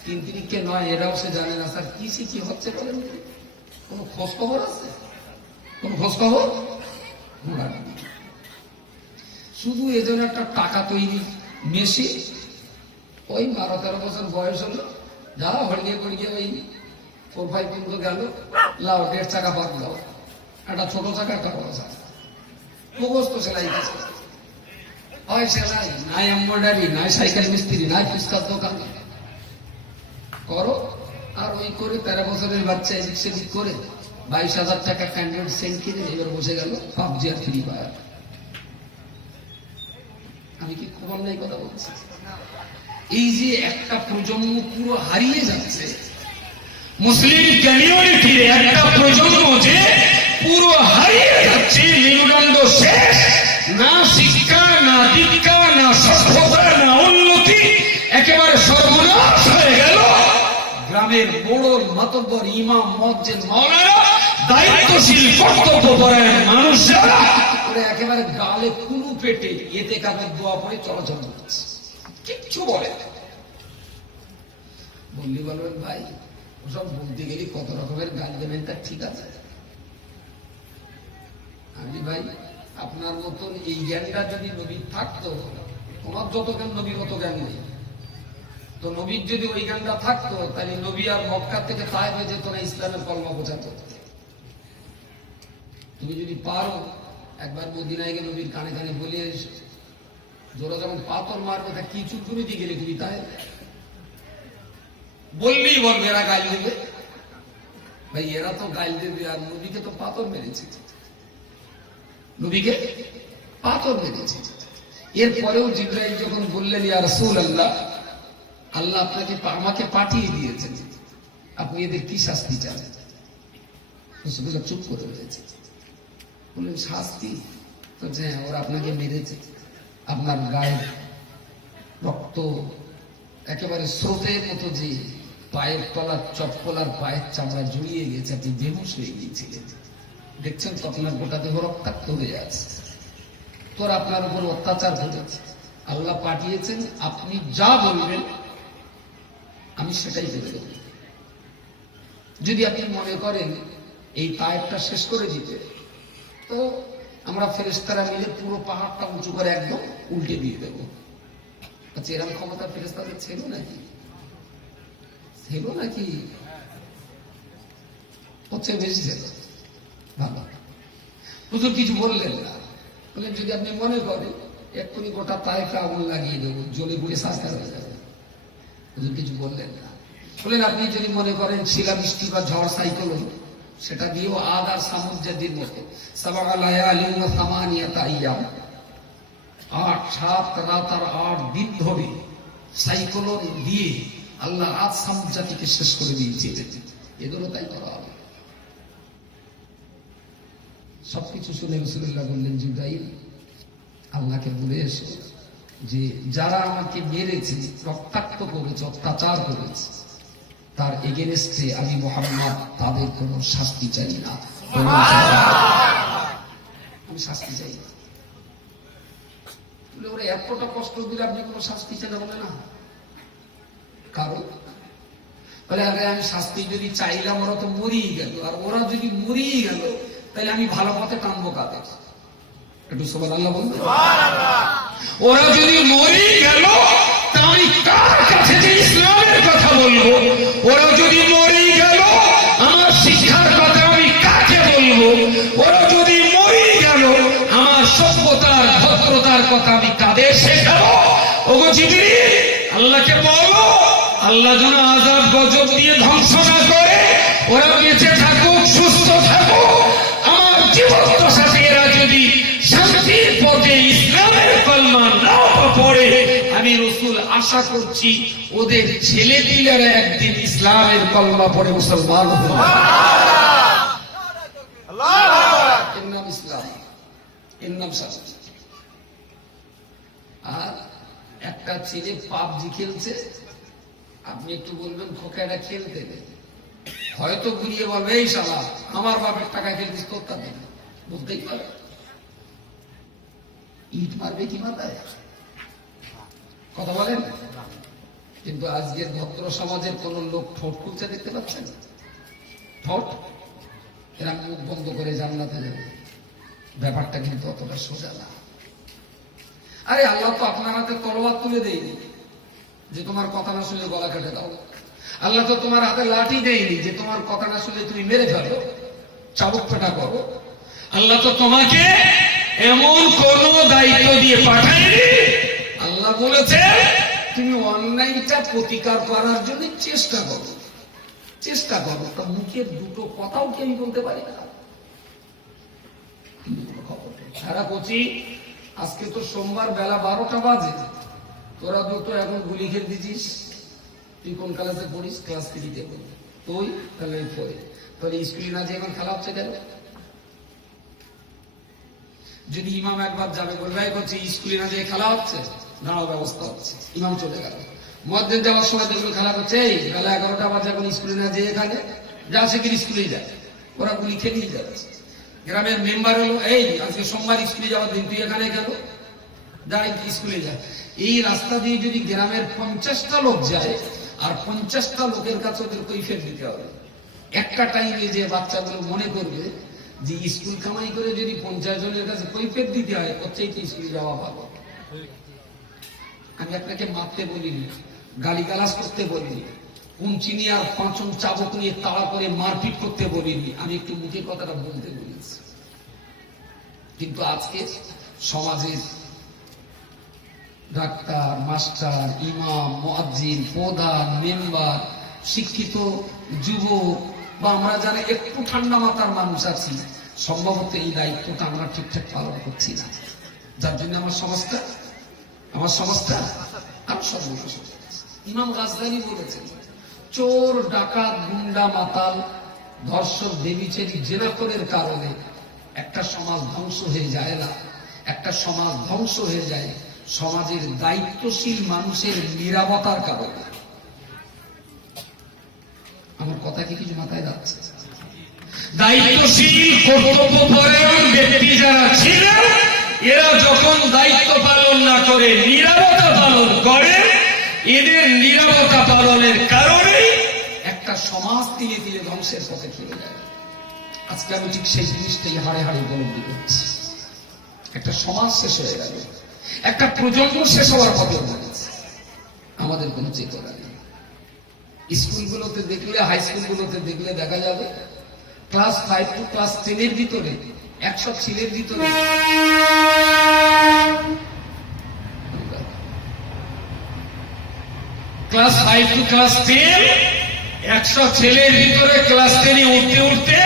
3 তারিখে নয়, এরাও সে জানে না স্যার কি শিখি হচ্ছে বলেন? কোনো খোঁজ খবর আছে? কোন খোঁজ খবর? শুধু এজন্য একটা টাকা তৈরি মেশিন, ওই 12-13 বছর বয়স হলো, যা হড়িয়ে গড়িয়ে ওই 4-5 পর্যন্ত গেল, লাও 1.5 টাকা বাদ দাও, একটা ছোট চাকা, একটা বড় চাকা, মুখস্থ সেলাই হয়, সেলাই নাই, এমব্রয়ডারি নাই, সাইকেল মিস্ত্রি নাই, ফুচকার দোকান করো। আর ওই করে 13 বছরের বাচ্চা এদিক সেদিক করে 22,000 টাকা ক্যান্ডিডেট সেন্ট কিনে এবার বসে গেল পাবজি আর ফ্রি ফায়ার। আমি কি খুব অন্যায় কথা বলছি? এই যে একটা প্রজন্ম পুরো হারিয়ে যাচ্ছে, মুসলিম কমিউনিটির একটা প্রজন্ম যে পুরো হারিয়ে যাচ্ছে, নির্দণ্ড শেষ, না শিক্ষা, না দীক্ষা, না সভ্যতা, না উন্নতি, একেবারে সর্বনাশ হয়ে গেল। গ্রামের বড় মাতব্বর, ইমাম, মসজিদ, মাওলানা, দায়িত্বশীল কর্তব্যপরায়ণ মানুষ যারা একেবারে গালে কুলু পেটে এতে কাপের দোয়া পড়ে চলাচল করছে, কিচ্ছু বলে না। বললি বলবেন ভাই ওসব বলতে গেলে কত রকমের গাল দেবেন, তা ঠিক আছে। আমি ভাই আপনার মতন এই জ্ঞানটা যদি নবীর থাকতো, তোমার যত জ্ঞান নবীর মতো জ্ঞান নেই, তো নবীর যদি ওই জ্ঞানটা থাকতো তাহলে নবী আর মক্কা থেকে তায়েফ হয়ে যেত না ইসলামের কলমা বোঝাতো। তুমি যদি পারো একবার মদিনায় গিয়ে নবীর কানে কানে বলে এসো, জোরা যখন পাথর মারবে তা কি চুলকুনি দিয়ে গেলে তুমি, তাই বললেই বলবে এরা গাইল দেবে। ভাই এরা তো গাইল দেবে, আর নবীকে তো পাথর মেরেছে, নবীকে পাথর মেরেছে। এরপরেও জিবরাইল যখন বললেন ইয়া রাসূলুল্লাহ, আল্লাহ আপনাকে আমাকে পাঠিয়ে দিয়েছেন, আপনি এদের কি শাস্তি চান? রাসূলুল্লাহ চুপ করে রয়েছে। বললেন শাস্তি? বলছে হ্যাঁ, ওরা আপনাকে মেরেছে, আপনার গায়ের রক্ত একেবারে স্রোতের মতো যে পায়ের তলার চপ্পল আর পায়ের চামড়া জড়িয়ে গেছে, আপনি বেহুশ হয়ে গিয়েছিলেন, দেখছেন তো আপনার গোটা দেহ রক্তাক্ত হয়ে আছে, তোর আপনার উপর অত্যাচার করেছে, আল্লাহ পাঠিয়েছেন আপনি যা বলবেন আমি সেটাই করে দেব। যদি আপনি মনে করেন এই পায়েরটা শেষ করে দিতে, তো আমরা ফেরেশতারা মিলে পুরো পাহাড়টা উঁচু করে একদম উল্টে দিয়ে দেব। আচ্ছা, এরকম ক্ষমতা ফেরেশতাদের ছিল নাকি? ছিল নাকি? হচ্ছে বেশি ছিল। ভালো, হুজুর কিছু বললেন না, বললেন যদি আপনি মনে করেন এক্ষুনি গোটা তায়েফে আগুন লাগিয়ে দেবো, জ্বলে পুড়ে সাস্তার হয়ে যাবে। হুজুর কিছু বললেন না, বললেন আপনি যদি মনে করেন শিলাবৃষ্টি বা ঝড় সাইক্লোন, সেটা দিয়েও আদ আর সামুদ্রের মতো 8 রাত আর 8 দিন ধরে সাইক্লোন দিয়ে আল্লাহ আদ সামুদ জাতিকে শেষ করে দিয়েছে, এদেরও তাই করা হবে। সবকিছু শুনে রাসূলুল্লাহ বললেন, জিবরাইল আল্লাহকে বলে এসো যে যারা আমাকে মেরেছে, রক্তাক্ত করেছে, অত্যাচার করেছে, তার এগেনস্টে আমি মুহাম্মদ তাদের কোনো শাস্তি চাই না, আমি শাস্তি চাই না। ওরা এতটা কষ্ট দিলে আপনি কোনো শাস্তি চাই না বলে না? কারণ বলে আগে আমি শাস্তি যদি চাইলাম, ওরা তো মরিয়ে গেল, আর ওরা যদি মরিয়ে গেল তাহলে আমি ভালো পথে টানবো কাদের? একটু সুবহানাল্লাহ বলুন। ওরা যদি মরিয়ে গেল তা আমি কার কাছে যে ইসলামের কথা বলবো? ওরা যদি মরিয়ে গেল আমার শিক্ষার কথা আমি কাকে বলবো? ওরা যদি মরিয়ে গেল আমার সভ্যতার ভদ্রতার কথা আমি কাদের শেখাবো? ওগো জিবরিল, আল্লাহকে বলো আল্লাহ যেন আযাব গজব দিয়ে ধ্বংস না করে, ওরা বেঁচে থাকুক, সুস্থ থাকুক, আমার জীবদ্দশাতে এরা যদি শান্তির পথে ইসলামের কলমা না পড়ে, আমি রাসূল আশা করছি ওদের ছেলে পিলেরা একদিন ইসলামের কলমা পড়ে মুসলমান হবে। এর নাম ইসলাম, এর নাম শাস্তি। আর একটা ছেলে পাবজি খেলছে, আপনি একটু বলবেন খোকা এটা খেলতে দে, হয়তো ঘুরিয়ে বলবে এই শালা আমার বাপের টাকা খেলছিস, তোর তা দেবে, বুঝতেই পারে। ইট মারবে কি মাথায়? কথা বলেন। কিন্তু আজকের ভদ্র সমাজের কোন লোক ঠোঁট খুলছে দেখতে পাচ্ছেন? ঠোঁট এরা মুখ বন্ধ করে জান্নাতে যাবে, ব্যাপারটা কিন্তু অতটা সোজা না। আরে আল্লাহ তো আপনার হাতে তলোয়ার তুলে দেয়নি যে তোমার কথা না শুনলে গলা কেটে দাও। আল্লাহ তো তোমার হাতে লাঠি দেয়নি যে তোমার কথা না শুনলে তুমি মেরে ফেলো, চাবুক পেটা করো। আল্লাহ তো তোমাকে এমন কোন দায়িত্ব দিয়ে পাঠায়নি। আল্লাহ বলেছে তুমি অন্যায়টা প্রতিকার করার জন্য চেষ্টা করো, চেষ্টা করো। তা মুখের দুটো কথাও কি আমি বলতে পারি না? সারা কচি, আজকে তো সোমবার বেলা 12টা বাজে, তোরা দুটো এখন গুলি খেয়ে দিছিস। তুই কোন ক্লাসে পড়িস? ক্লাস 3-তে পড়ি। তুই তাহলে পড়ে তাহলে স্কুলে না যে এখন খেলা হচ্ছে কেন? যদি ইমাম একবার যাবে বলবে করছে স্কুলে না যে খেলা হচ্ছে, নানা ব্যবস্থা হচ্ছে, ইমাম চলে গেল। মসজিদ যাওয়ার সময় দেখলো খেলা করছে, এই বেলা 11টা বাজে এখন স্কুলে না যে এখানে যা সে কি স্কুলেই যায়, ওরা গুলি খেলেই যাচ্ছে। গ্রামের মেম্বার হলো, এই আজকে সোমবার স্কুলে যাওয়ার দিন, তুই এখানে গেল যাই স্কুলে যায়। এই রাস্তা দিয়ে যদি গ্রামের 50টা লোক যায় আর 50টা লোকের কাছে ওদের কৈফিয়ত দিতে হবে, একটা টাইমে যে বাচ্চাগুলো মনে করবে যে স্কুল কামাই করে যদি 50 জনের কাছে কৈফিয়ত দিতে হয়, হচ্ছেই তো স্কুলে যাওয়া ভালো। আমি আপনাকে মারতে বলিনি, গালিগালাজ করতে বলিনি, কুঞ্চিনি আর পাঁচন চাবক নিয়ে তাড়া করে মারপিট করতে বলিনি, আমি একটু মুখে কথাটা বলতে বলেছি। কিন্তু আজকে সমাজের ডাক্তার, মাস্টার, ইমাম, মুয়াজ্জিন, প্রধান, মেম্বার, শিক্ষিত যুবক বা আমরা যারা একটু ঠান্ডা মাথার মানুষ আছি, সম্ভবত এই দায়িত্বটা আমরা ঠিকঠাক পালন করছি না, যার জন্য আমার সমাজটা আরো সর্বনাশ। ইমাম গাজদালি বলেছেন, চোর, ডাকাত, গুন্ডা, মাতাল, ধর্ষক, বেবিচারী, জেনাকরের কারণে একটা সমাজ ধ্বংস হয়ে যায় না, একটা সমাজ ধ্বংস হয়ে যায় সমাজের দায়িত্বশীল মানুষের নীরবতার কারণে। আমার কথা কি কিছু মাথায় যাচ্ছে? দায়িত্বশীল কর্তব্যপরায়ণ ব্যক্তি যারা ছিলেন, এরা যখন দায়িত্ব পালন না করে নীরবতা পালন করে, এদের নীরবতা পালনের কারণে একটা সমাজ ধীরে ধীরে ধ্বংসের পথে চলে যায়। আজকে আমি ঠিক সেই জিনিসটাই হাড়ে হাড়ে উপলব্ধি করছি। একটা সমাজ শেষ হয়ে গেল, একটা প্রজন্ম শেষ হওয়ার পথে দাঁড়িয়েছে। কোনো চেতনা নেই। স্কুলগুলোতে দেখলে, হাই স্কুলগুলোতে দেখলে দেখা যাবে ক্লাস 5 টু ক্লাস 10 এর ভিতরে 100 ছেলের ভিতরে ক্লাস 5 টু ক্লাস 10 100 ছেলের ভিতরে ক্লাস 10 এ উঠতে উঠতে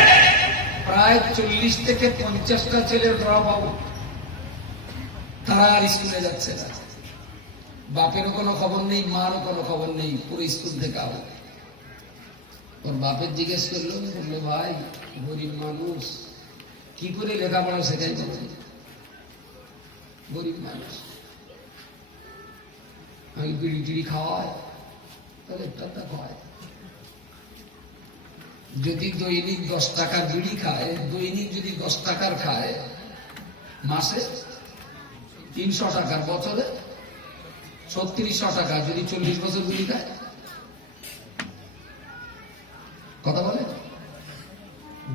প্রায় 40 থেকে 50টা ছেলের ড্রপ আউট। তারা আর স্কুলে যাচ্ছে না। বাপেরও কোনো খবর নেই, মারও কোনো খবর নেই, পুরো স্কুল থেকে আউট। ওর বাপের জিজ্ঞেস করলো, বললো ভাই গরিব মানুষ কি করে লেখাপড়া শেখাই বলেন? গরিব মানুষ আমি বিড়ি টিড়ি খাওয়াই, তাহলে একটা খাওয়াই। যদি দৈনিক 10 টাকার বিড়ি খায়, দৈনিক যদি 10 টাকার খায়, মাসে 300 টাকার, বছরে 3600 টাকা। যদি 40 বছর বিড়ি খায়, কথা বলে,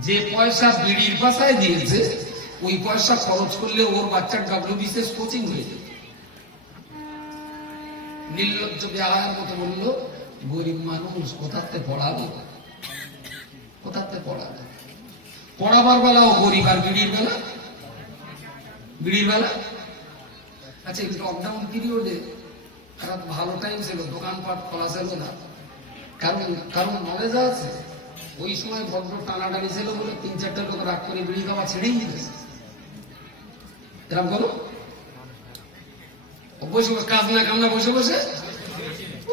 যে পয়সা বিড়ির পাশায় দিয়েছে ওই পয়সা খরচ করলে ওর বাচ্চার WBCS কোচিং হয়ে যেত। নির্লজ্জ বেহায়ার মতো বললো, গরিব মানুষ কোথাতে পড়াবো, কোথাতে পড়াবে? পড়াবার বেলাও গরিব, আর বিড়ির বেলা, বিড়ির বেলা। আচ্ছা, এই লকডাউন পিরিয়ডে একটা ভালো টাইম ছিল, দোকানপাট খোলা ছিল না, কারণ নলেজ আছে। ওই সময় ভদ্র টানাটানি ছিল বলে 3-4টা লোক রাগ করে বিড়ি খাওয়া ছেড়েই দিতেছে। এরকম করো, বসে বসে কাজ না কাম না, বসে বসে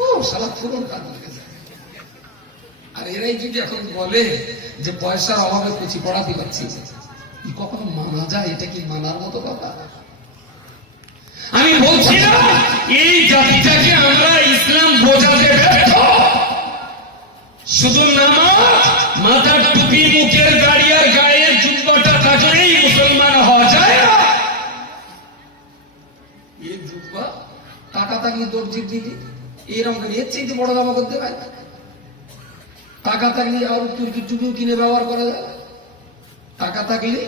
ও সারা ফুরন কাজ লেগেছে। আর এরাই যদি এখন বলে যে পয়সার অভাবে কুচি পড়াতে পারছি, কি কখনো মানা যায়? এটা কি মানার মতো কথা? আমি বলছি না এই জাতিটাকে আমরা ইসলাম বোঝাতে ব্যর্থ। শুধু নামাজ, মাথার টুপি, মুখের দাড়ি আর গায়ের জুব্বাটা থাকলেই মুসলমান হওয়া যায় না। এই জুব্বা টাকা থাকলে দর্জির দিদি এরকম করে এর চাইতে বড় জামা করতে পারে। টাকা থাকলে আর তুর্কি টুপিও কিনে ব্যবহার করা যায়। টাকা থাকলে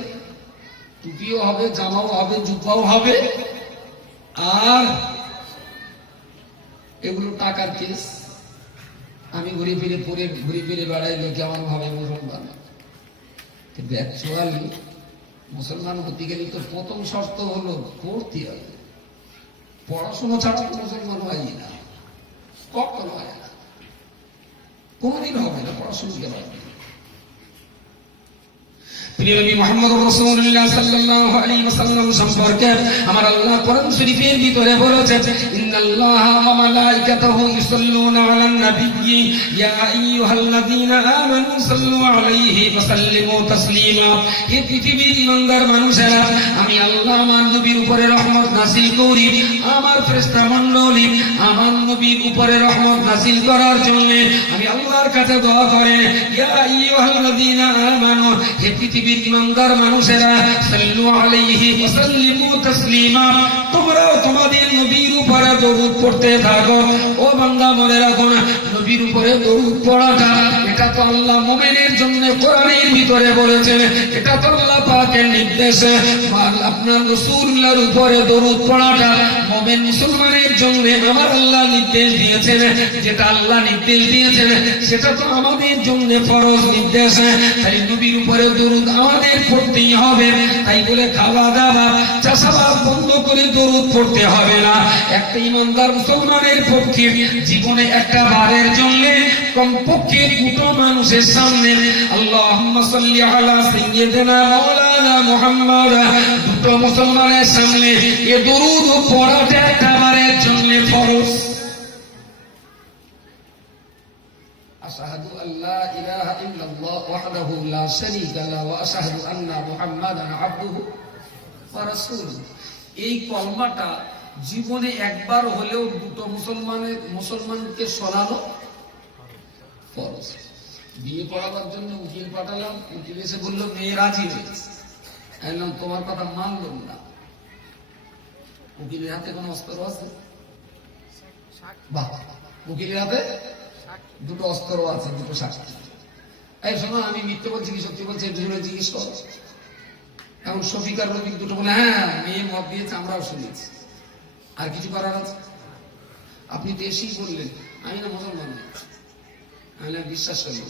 টুপিও হবে, জামাও হবে, জুব্বাও হবে। আর এগুলো টাকার কেস। আমি ঘুরে ফিরে বেড়াই, লোকে আমার ভাবে মুসলমান, কিন্তু অ্যাকচুয়ালি মুসলমান হতে গেলে তো প্রথম শর্ত হলো পড়তে হবে। পড়াশোনা ছাড়া তো মুসলমান হয় না, কখনো হয় না, কোনদিন হবে না। পড়াশোনা কেন হবে? প্রিয় নবী মুহাম্মদ রাসূলুল্লাহ সাল্লাল্লাহু আলাইহি ওয়াসাল্লাম সম্পর্কে আমার আল্লাহ কোরআন শরীফের ভিতরে বলেছেন, ইন্নাল্লাহা ওয়া মালাইকাতাহু ইউসাল্লুনা আলান নাবিয়্যি ইয়া আইয়ুহাল্লাযীনা আমানু সাল্লু আলাইহি ওয়া সাল্লিমু তাসলিমা। হে পৃথিবীর ঈমানদার মানুষেরা, আমি আল্লাহ আমার নবীর উপরে রহমত নাযিল করি। আমার ফেরেশতা মণ্ডলী আমার নবীর উপরে রহমত নাযিল করার জন্য আমি আল্লাহর কাছে দোয়া করে, ইয়া আইয়ুহাল্লাযীনা আমানু, হে পৃথিবীর ঈমানদার মানুষেরা, সাল্লু আলাইহি ওয়া সাল্লিমু তাসলিমা, তোমরাও তোমাদের নবীর উপরে দরুদ পড়তে থাকো। ও বান্দা, মনে রাখো না, নবীর উপরে দরুদ পড়াটা এটা তো আল্লাহ মুমিনের জন্য কোরআনের ভিতরে বলেছেন, এটা তো আল্লাহ পাকের নির্দেশ। আপনার রাসূলুল্লাহর উপরে দরুদ পড়াটা মুমিন মুসলমানের জন্য আমার আল্লাহ নির্দেশ দিয়েছেন। যেটা আল্লাহ নির্দেশ দিয়েছেন সেটা তো আমাদের জন্য ফরজ নির্দেশ। তাই নবীর উপরে দরুদ আমাদের পড়তেই হবে। তাই বলে খাওয়া দাওয়া চাষাবাদ বন্ধ করে দরুদ পড়তে হবে না। একটা ঈমানদার মুসলমানের পক্ষে জীবনে একটা বারের জন্য কমপক্ষে দুটো মানুষের সামনে আল্লাহুম্মা সাল্লি আলা সাইয়্যিদিনা মাওলানা মুহাম্মদ, দুটো মুসলমানের সামনে এ দরুদ পড়াটা একটা বারের জন্য ফরজ। আশহাদু আল্লা ইলাহা ইল্লাল্লাহ ওয়াহদাহু লা শারীকা লাহু ওয়া আশহাদু আন্না মুহাম্মাদান আবদুহু ওয়া রাসূলুহু। এই কলমাটা জীবনে একবার হলেও দুটো মুসলমানকে শোনানো ফরজ। বিয়ে পড়াবার জন্য উকিল পাঠালাম, উকিল এসে বললো মেয়ে রাজি হয়েছে। বললাম তোমার কথা মানলাম না। উকিলের হাতে কোনো অস্ত্র আছে? বাহ, উকিলের হাতে দুটো অস্ত্র আছে, দুটো সাক্ষী। এই শোনো, আমি মিথ্যে বলছি কি সত্যি বলছি দুজনে জিজ্ঞেস করো। এখন শফিকার রবি দুটো বলে হ্যাঁ মেয়ে মত দিয়েছে, আমরাও শুনেছি। আর কিছু করার আছে? আপনি তো এসেই বললেন আমি না মুসলমান না, আমি না বিশ্বাস করি না।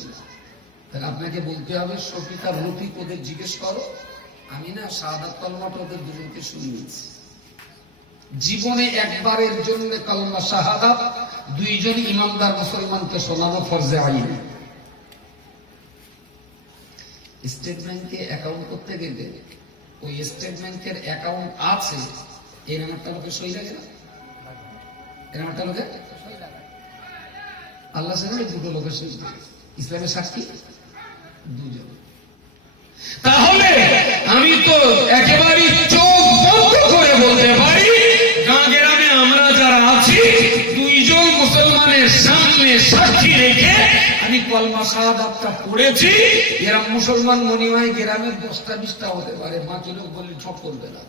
তাহলে আপনাকে বলতে হবে শফিকার রফিক ওদের জিজ্ঞেস করো, আমি না শাহাদাত কালেমাটা ওদের দুজনকে শুনিয়েছি। জীবনে একবারের জন্য কালেমা শাহাদাত দুইজন ইমানদার মুসলমানকে শোনানো ফরজে আইন। স্টেট ব্যাংকে অ্যাকাউন্ট করতে গেলে ওই স্টেট ব্যাংকের অ্যাকাউন্ট আছে এরকম একটা লোকের সই লাগে না? এরকম একটা লোকের আল্লাহ সাথে দুটো লোকের সই, ইসলামের সাক্ষী দুজন। তাহলে আমি তো একেবারে চোখ বন্ধ করে বলতে পারি, গাঁ গ্রামে আমরা যারা আছি দুইজন মুসলমানের সামনে সাক্ষী রেখে আমি কলমা শাহাদাতটা পড়েছি। এরা মুসলমান মনে হয় গ্রামের 10টা-20টা হতে পারে, বাকি লোক বললে ঠক করবে না।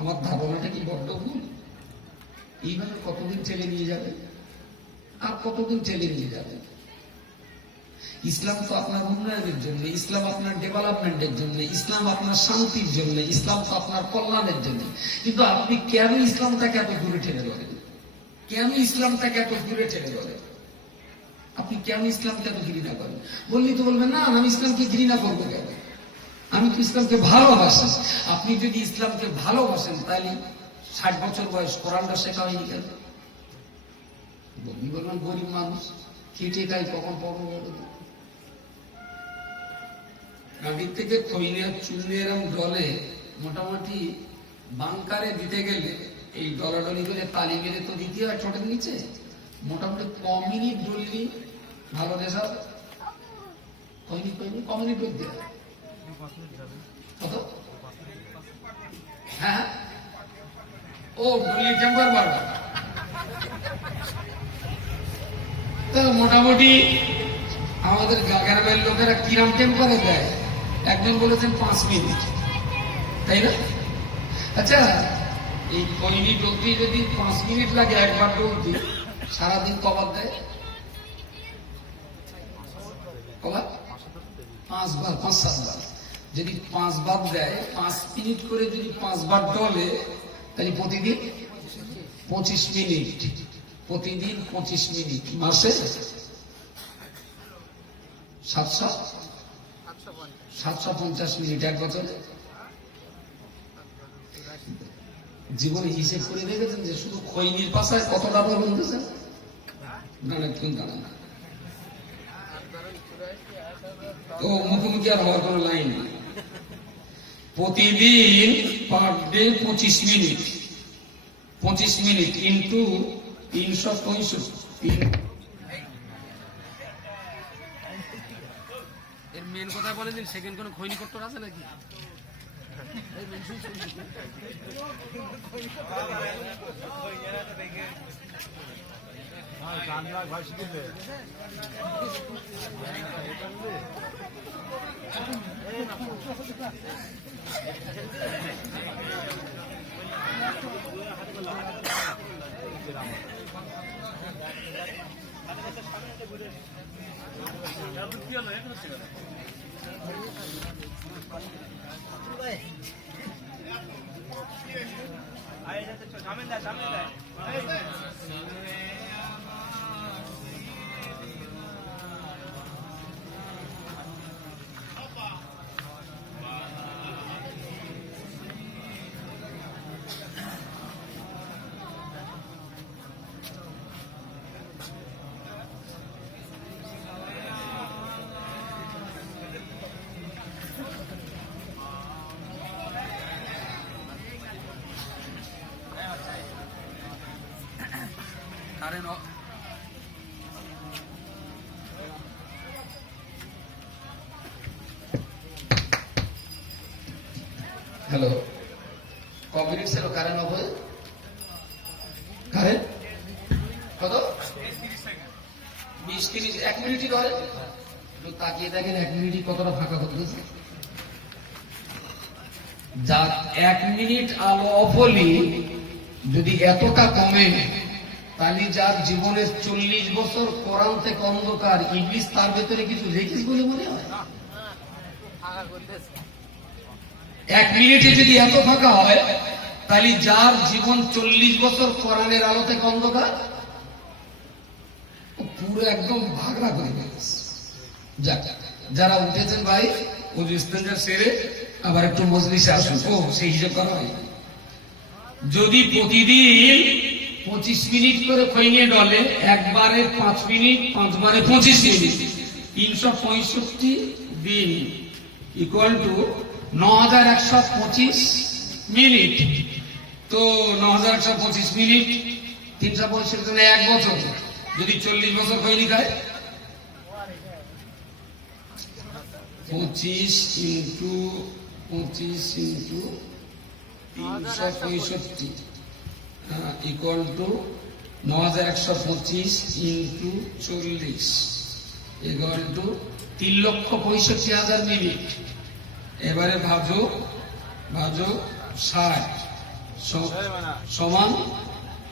আমার ধারণাটা কি বড্ড ভুল? এইভাবে কতদিন ঠেলে নিয়ে যাবে, আর কতদিন ঠেলে নিয়ে যাবে? ইসলাম তো আপনার উন্নয়নের জন্য, ইসলাম আপনার ডেভেলপমেন্টের জন্য, ইসলাম আপনার শান্তির জন্য, ইসলাম তো আপনার কল্যাণের জন্য। কিন্তু আপনি কেন ইসলামটাকে এত দূরে ঠেলে বলেন? কেন ইসলামটাকে এত দূরে ঠেলে বলেন? আপনি কেন ইসলামকে এত ঘৃণা করেন? বললি তো বলবেন না আমি ইসলামকে ঘৃণা করবো কেন, আমি তো ইসলামকে ভালোবাসি। আপনি যদি ইসলামকে ভালোবাসেন তাহলে 60 বছর বয়স কোরআনটা শেখা হয়নি কেন? বলবেন গরিব মানুষ খেটে খাই, কখন পড়বো? আগের থেকে খৈনে চুনে এরম ডলে মোটামুটি বাংকারে দিতে গেলে এই ডলাডলি করে তালি মেরে তো দিতে হয় ঠোঁটের নিচে। মোটামুটি কমিনিট ডললি ভালো রেজাল, কমিনিট ডল দেয় কত? হ্যাঁ ও ডলি টেম্পার বাড়বে তো মোটামুটি আমাদের গ্রামের লোকেরা কিরাম টেম্পারে দেয়। একজন বলেছেন 5 মিনিট, তাই না? আচ্ছা এই খৈনি ডলতে যদি 5 মিনিট লাগে একবার ডলতে, সারাদিন কবার দেয়? কবার? 5 বার, 5-7 বার। যদি 5 বার দেয়, 5 মিনিট করে যদি 5 বার ডলে, তাহলে প্রতিদিন 25 মিনিট, প্রতিদিন 25 মিনিট, মাসে 750 মিনিট, এক বছরে। জীবনে হিসেব করে দেখেছেন যে শুধু খৈনির পাশায় কত টাকা বলতেছে? দাঁড়ান তো মুখোমুখি আর হওয়ার কোন লাইন নেই। প্রতিদিন per day 25 minute, 25 minute into 365। এর মেন কথা বলে দিন, সেকেন্ড কোন খৈনি করতে আছে নাকি? হ্যালো, কমিউনিট ছিল কারেন্ট হবে, কারেন্ট কত? 20-30, 1 মিনিটই ধরে। তাকিয়ে দেখেন 1 মিনিটই কতটা ফাঁকা করতেছে। যা 1 মিনিট আলো অফলি যদি এতটা কমে, তাহলে যার জীবনের 40 বছর কোরআন থেকে অন্ধকার, ইবলিস তার ভেতরে কিছু রেখেছ বলে মনে হয়? 1 মিনিটে যদি এত ফাঁকা হয়, তাহলে যার জীবন 40 বছর কোরআনের আলো থেকে অন্ধকার, ও পুরো একদম ভাগড়া করে ফেলেছে। যাক, যারা উঠেছেন ভাই ওজু ইস্তেঞ্জা সেরে আবার একটু মজলিসে আসুন। ও সেই হিসেব করা হয়, যদি প্রতিদিন 25 মিনিট করে খৈনিয়ে ডলে, একবারে 5 মিনিট, 5 বারে 25 মিনিট, 365 দিন ইকুয়াল টু 9125 মিনিট। তো 9125 মিনিট 365 দিনে 1 বছর, যদি 40 বছর খৈনি খায়, 25 into 365 equal to 9125 into 40 equal to 3,65,000 minute. এবারে ভাজো 60 সমান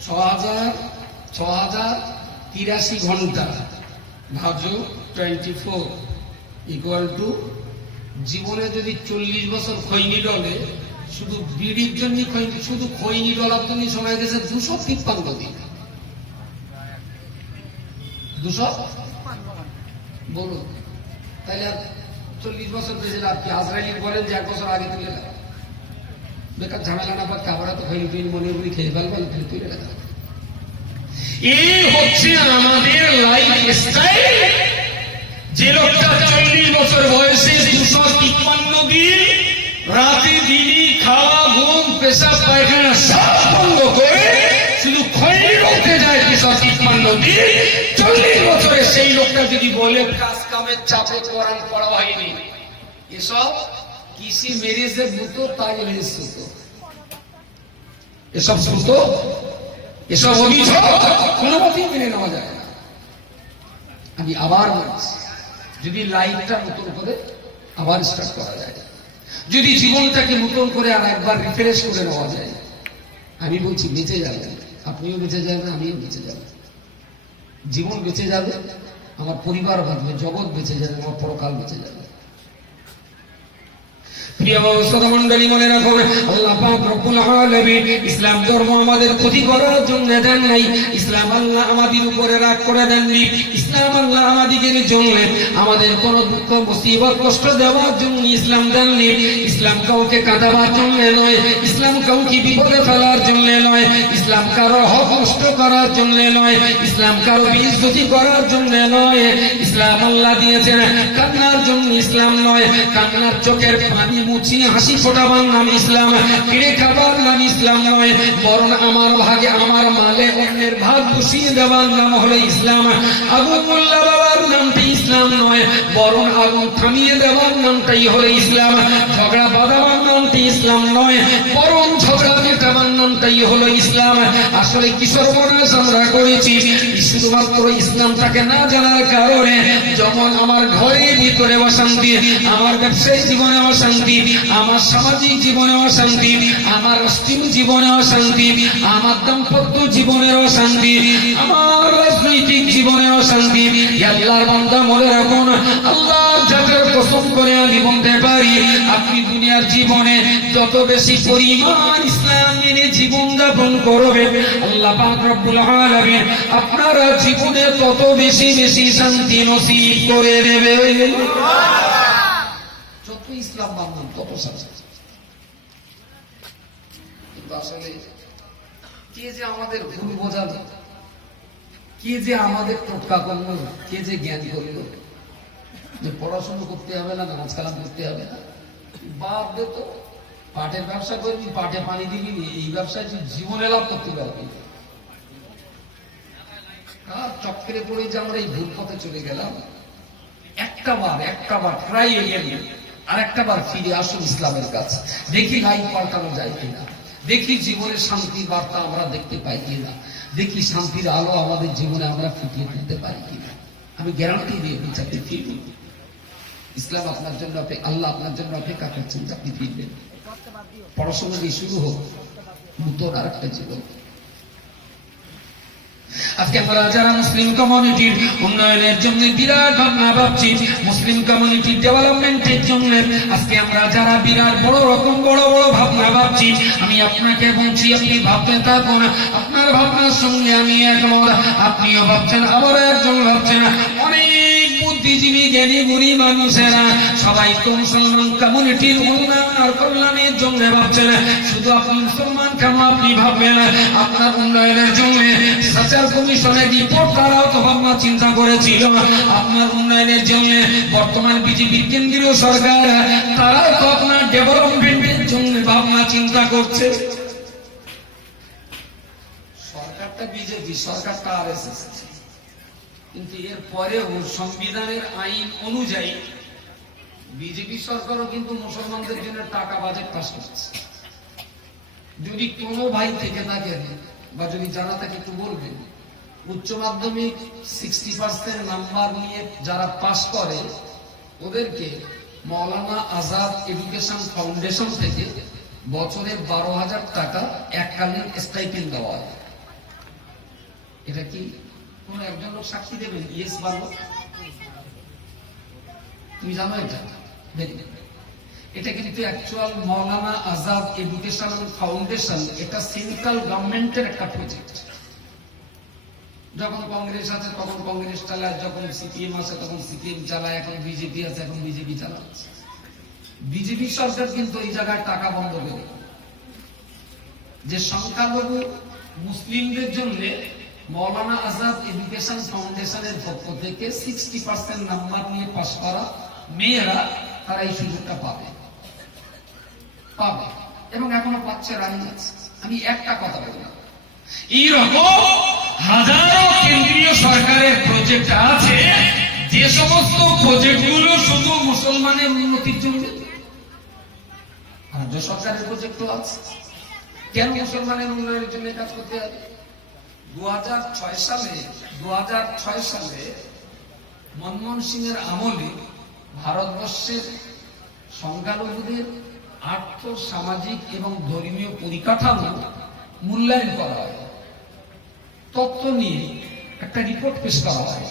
6083 ঘন্টা, ভাজো 24 ইকুয়াল টু, জীবনে যদি 40 বছর খৈনি ডলে, শুধু বিড়ির জন্য খৈনি, শুধু খৈনি ডলার জন্য সময় গেছে 253 দিন। 200 বলুন, তাহলে আর 40 বছর বেঁচে লাভ কি? আজরাইল বলেন যে 1 বছর আগে তুলে রাখা, বেকার ঝামেলা না পাচ্ছে, আবার তো খৈনি টৈনি মনে মনে খেয়ে ফেলবেন, তুলে রাখা। এই হচ্ছে আমাদের লাইফ স্টাইল। যে লোকটা 40 বছর বয়সে 253 দিন রাতে দিনই খাওয়া, ঘুম, পেশাব, পায়খানা সব বন্ধ করে শুধু খৈনি রোতে যায় 253 দিন, 40 বছরে সেই লোকটা যদি বলে কাজ কামের চাপে কোরআন পড়া হয়নি, এসব কিসি মেরেছে ভূতো, তাই হয়েছে তো, এসব ভূতো, এসব অভিযোগ কোনো মতেই মেনে নেওয়া যায় না। আমি আবার বলছি, যদি লাইফটা নতুন করে আবার স্টার্ট করা যায়, যদি জীবনটাকে নতুন করে আর একবার রিফ্রেশ করে নেওয়া যায়, আমি বলছি বেঁচে যাবেন, আপনিও বেঁচে যাবেন, আমিও বেঁচে যাব, জীবন বেঁচে যাবে, আমার পরিবার বাঁচবে, জগৎ বেঁচে যাবে, আমার পরকাল বেঁচে যাবে। প্রিয় শ্রোতামণ্ডলী, মনে রাখো, আল্লাহ পাক রব্বুল আলামিন ইসলাম ধর্ম আমাদের ক্ষতি করার জন্য দেন নাই। ইসলাম আল্লাহ আমাদের উপরে রাগ করে দেননি। ইসলাম আল্লাহ আমাদের জন্য, আমাদের কোন দুঃখ মুসিবত কষ্ট দেওয়ার জন্য ইসলাম দেননি। ইসলাম কাউকে কাঁদাবার জন্য নয়, ইসলাম কাউকে বিপদে ফেলার জন্য নয়, ইসলাম কারো হক নষ্ট করার জন্য নয়, ইসলাম কারো বেইজ্জতি করার জন্য নয়। ইসলাম আল্লাহ দিয়েছেন কান্নার জন্য, ইসলাম নয় কান্নার চোখের পানি মুছিয়ে হাসি ফোটাবার নাম ইসলাম, কেড়ে খাবার নাম ইসলাম নয়, বরং আমার ভাগে, আমার মালে অন্যের ভাগ বসিয়ে দেওয়ার নাম হলো ইসলাম। আগুন মোল্লা বাবার নামটি ইসলাম নয়, বরং আগুন থামিয়ে দেওয়ার নামটাই হলো ইসলাম। ঝগড়া বাঁধাবার নামটি ইসলাম নয়, বরং ঝগড়া মেটাবার নামটাই হলো ইসলাম। আসলে কি সর্বনাশ আমরা করেছি, শুধুমাত্র ইসলামটাকে না জানার কারণে। যেমন আমার ঘরের ভিতরে অশান্তি, আমার ব্যবসায়িক জীবনে অশান্তি, আমার সামাজিক জীবনে অশান্তি, আমার রাষ্ট্রীয় জীবনে অশান্তি, আমার দাম্পত্য জীবনের অশান্তি, আমার রাজনৈতিক জীবনে অশান্তি। আল্লাহর বান্দা মনে রাখুন, আল্লাহর জাতের কসম করে আমি বলতে পারি, আপনি দুনিয়ার জীবনে যত বেশি পরিমাণ ইসলাম মেনে জীবন যাপন করবেন, আল্লাহ পাক রব্বুল আলামিন আপনারা জীবনে তত বেশি বেশি শান্তি নসিব করে দেবে। যত ইসলাম মানবেন তত শান্তি। কিন্তু আসলে কে যে আমাদের ভুল বোঝালো, কে যে আমাদের টোটকা করলো, কে যে জ্ঞান করলো যে পড়াশোনা করতে হবে না, নামাজ কালাম করতে হবে না, বাদ দে তো, পাটের ব্যবসা করবি, পাটে পানি দিবি, এই ব্যবসায় জীবনে লাভ করতে পারবি। কার চক্রে পড়ে যে আমরা এই ভুল পথে চলে গেলাম। একটা বার ট্রাই এগেন, আর একটা বার ফিরে আসুন ইসলামের কাছে, দেখি লাইফ পাল্টানো যায় কিনা, দেখি জীবনের শান্তির বার্তা আমরা দেখতে পাই কিনা, দেখি শান্তির আলো আমাদের জীবনে আমরা ফুটিয়ে তুলতে পারি কিনা। আমি গ্যারান্টি দিয়ে দিচ্ছি আপনি ফিরবেন। ইসলাম আপনার জন্য, আল্লাহ আপনার জন্য অপেক্ষা করছেন, আপনি ফিরবেন। পড়াশোনা দিয়ে শুরু হোক নতুন আর একটা জীবন। আজকে আমরা যারা মুসলিম কমিউনিটির উন্নয়নের জন্য বিরাট ভাবনা ভাবছি, মুসলিম কমিউনিটির ডেভেলপমেন্টের জন্য আজকে আমরা যারা বিরাট বড় রকম বড় বড় ভাবনা ভাবছি, আমি আপনাকে বলছি আপনি ভাবতে থাকুন। আপনার ভাবনার সঙ্গে আমি একমত, আপনিও ভাবছেন, আবার একজন ভাবছেন, অনেক বুদ্ধিজীবী জ্ঞানী গুণী মানুষেরা সবাই তো মুসলমান কমিউনিটির উন্নয়ন আর কল্যাণের জন্য ভাবছেন। শুধু আপনি মুসলমান কেন, আপনি ভাববেন আপনার উন্নয়নের জন্য সাচার কমিশনের রিপোর্ট তারাও তো ভাবনা চিন্তা করেছিল। আপনার উন্নয়নের জন্য বর্তমান বিজেপির কেন্দ্রীয় সরকার তারাও তো আপনার ডেভেলপমেন্টের জন্য ভাবনা চিন্তা করছে। সরকারটা বিজেপি, সরকারটা আরএসএস, কিন্তু এর পরেও সংবিধানের আইন অনুযায়ী বিজেপি সরকারও কিন্তু মুসলমানদের জন্য টাকা বাজেট পাস করছে। যদি কোনো ভাই থেকে থাকেন বা যদি জানা থাকে একটু বলবেন, উচ্চ মাধ্যমিক 60% নাম্বার নিয়ে যারা পাস করে ওদেরকে মৌলানা আজাদ এডুকেশন ফাউন্ডেশন থেকে বছরে 12,000 টাকা এককালীন স্টাইপেন্ড দেওয়া হয়। এটা কি কোন একজন লোক সাক্ষী দেবেন? ইয়েস বলো, তুমি জানো এটা? এটা কিন্তু actual Maulana Azad education foundation, এটা সেন্ট্রাল গভর্নমেন্টের একটা প্রজেক্ট। যখন কংগ্রেস আছে তখন কংগ্রেস চালায়, যখন সিপিএম আছে তখন সিপিএম চালায়, এখন বিজেপি আছে এখন বিজেপি চালাচ্ছে। বিজেপি সরকার কিন্তু এই জায়গায় টাকা বন্ধ করে, যে সংখ্যালঘু মুসলিমদের জন্য মৌলানা আজাদ এডুকেশন ফাউন্ডেশনের পক্ষ থেকে 60% নাম্বার নিয়ে পাশ করা মেয়েরা তারা এই সুযোগটা পাবে এবং এখনো পাচ্ছে, রানি আছে। আমি একটা কথা বললাম, এইরকম হাজারো কেন্দ্রীয় সরকারের প্রজেক্ট আছে, যে সমস্ত প্রজেক্ট গুলো শুধু মুসলমানের উন্নতির জন্য। রাজ্য সরকারের প্রজেক্টও আছে, কেন মুসলমানের উন্নয়নের জন্য কাজ করতে হবে? 2006 সালে মনমোহন সিং এর আমলে ভারতবর্ষের সংখ্যালঘুদের আর্থ সামাজিক এবং ধর্মীয় পরিকাঠামো মূল্যায়ন করা হয়, তথ্য নিয়ে একটা রিপোর্ট পেশ করা হয়।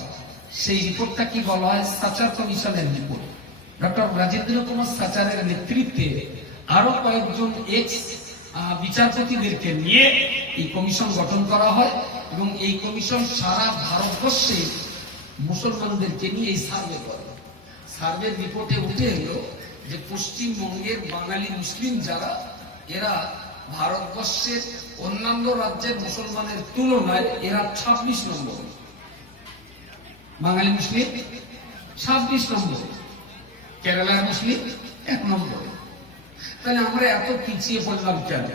সেই রিপোর্টটা কি বলা হয়? সাচার কমিশনের রিপোর্ট। ডক্টর রাজেন্দ্র কুমার সাচারের নেতৃত্বে আরো কয়েকজন এক্স বিচারপতিদেরকে নিয়ে এই কমিশন গঠন করা হয় এবং এই কমিশন সারা ভারতবর্ষে মুসলমানদেরকে নিয়ে এই সার্ভে করে। সার্ভের রিপোর্টে উঠে এলো যে পশ্চিমবঙ্গের বাঙালি মুসলিম যারা, এরা ভারতবর্ষের অন্যান্য রাজ্যের মুসলমানের তুলনায় এরা 26 নম্বর। বাঙালি মুসলিম 26 নম্বর, কেরালার মুসলিম 1 নম্বর। তাহলে আমরা এত পিছিয়ে পড়লাম কেন?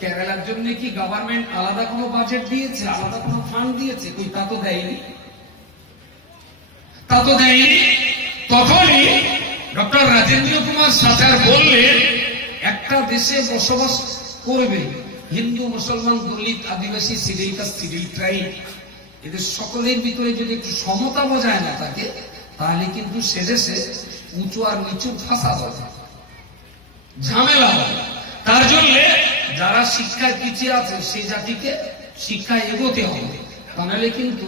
কেরালার জন্য কি গভর্নমেন্ট আলাদা কোনো বাজেট দিয়েছে, আলাদা কোনো ফান্ড দিয়েছে? কই, তা তো দেয়নি। তখনই ডক্টর রাজেন্দ্র কুমার সাচার বললেন, একটা দেশে বসবাস করবে হিন্দু, মুসলমান, দলিত, আদিবাসী, সিডিল কাস্ট, সিডিল ট্রাইব, এদের সকলের ভিতরে যদি একটু সমতা বজায় না থাকে তাহলে কিন্তু সে দেশে উঁচু আর নিচু ফাসাদ হবে, ঝামেলা হবে। তার জন্য যারা শিক্ষায় পিছিয়ে আছে সেই জাতিকে শিক্ষায় এগোতে হবে, তাহলে কিন্তু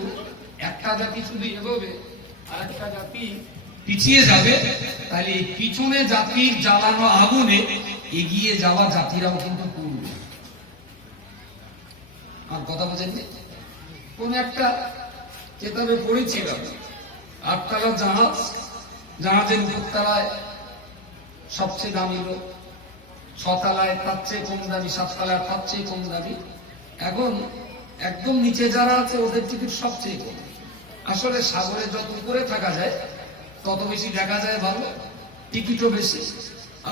একটা জাতি শুধু এগোবে আর একটা জাতি পিছিয়ে যাবে। তাহলে এই পিছনে জাতির জ্বালানো আগুনে এগিয়ে যাওয়া জাতিরাও কিন্তু পড়বে। আর কথা বোঝেন, কোন একটা কেতাবে পড়েছিলাম, 8 তলা জাহাজ, জাহাজের উপরতলায় সবচেয়ে দামি লোক, 6 তলায় তার চেয়ে কম দামি, 7 তলায় তার চেয়ে কম দামি। এখন একদম নিচে যারা আছে ওদের টিকিট সবচেয়ে কম। আসলে সাগরে যত উপরে থাকা যায় তত বেশি দেখা যায় ভালো, টিকিটও বেশি।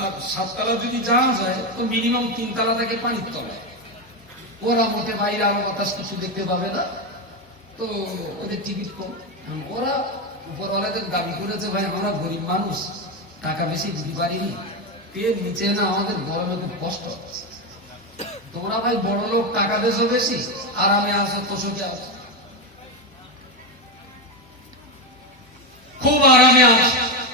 আর 7 তলা যদি যাওয়া যায় তো মিনিমাম 3 তলা থেকে পানির তলায়। ওরা মোটে বাইরে আলো বাতাস কিছু দেখতে পাবে না, তো ওদের টিকিট কম। ওরা উপরওয়ালাদের দাবি করেছে, ভাই আমরা গরিব মানুষ, টাকা বেশি দিতে পারিনি, পেয়ে নিচে না আমাদের গরমে খুব কষ্ট হচ্ছে। তোমরা ভাই বড় লোক, টাকা দেশো বেশি, আরামে আসো, তোষকে আসো, খুব আরামে আসো।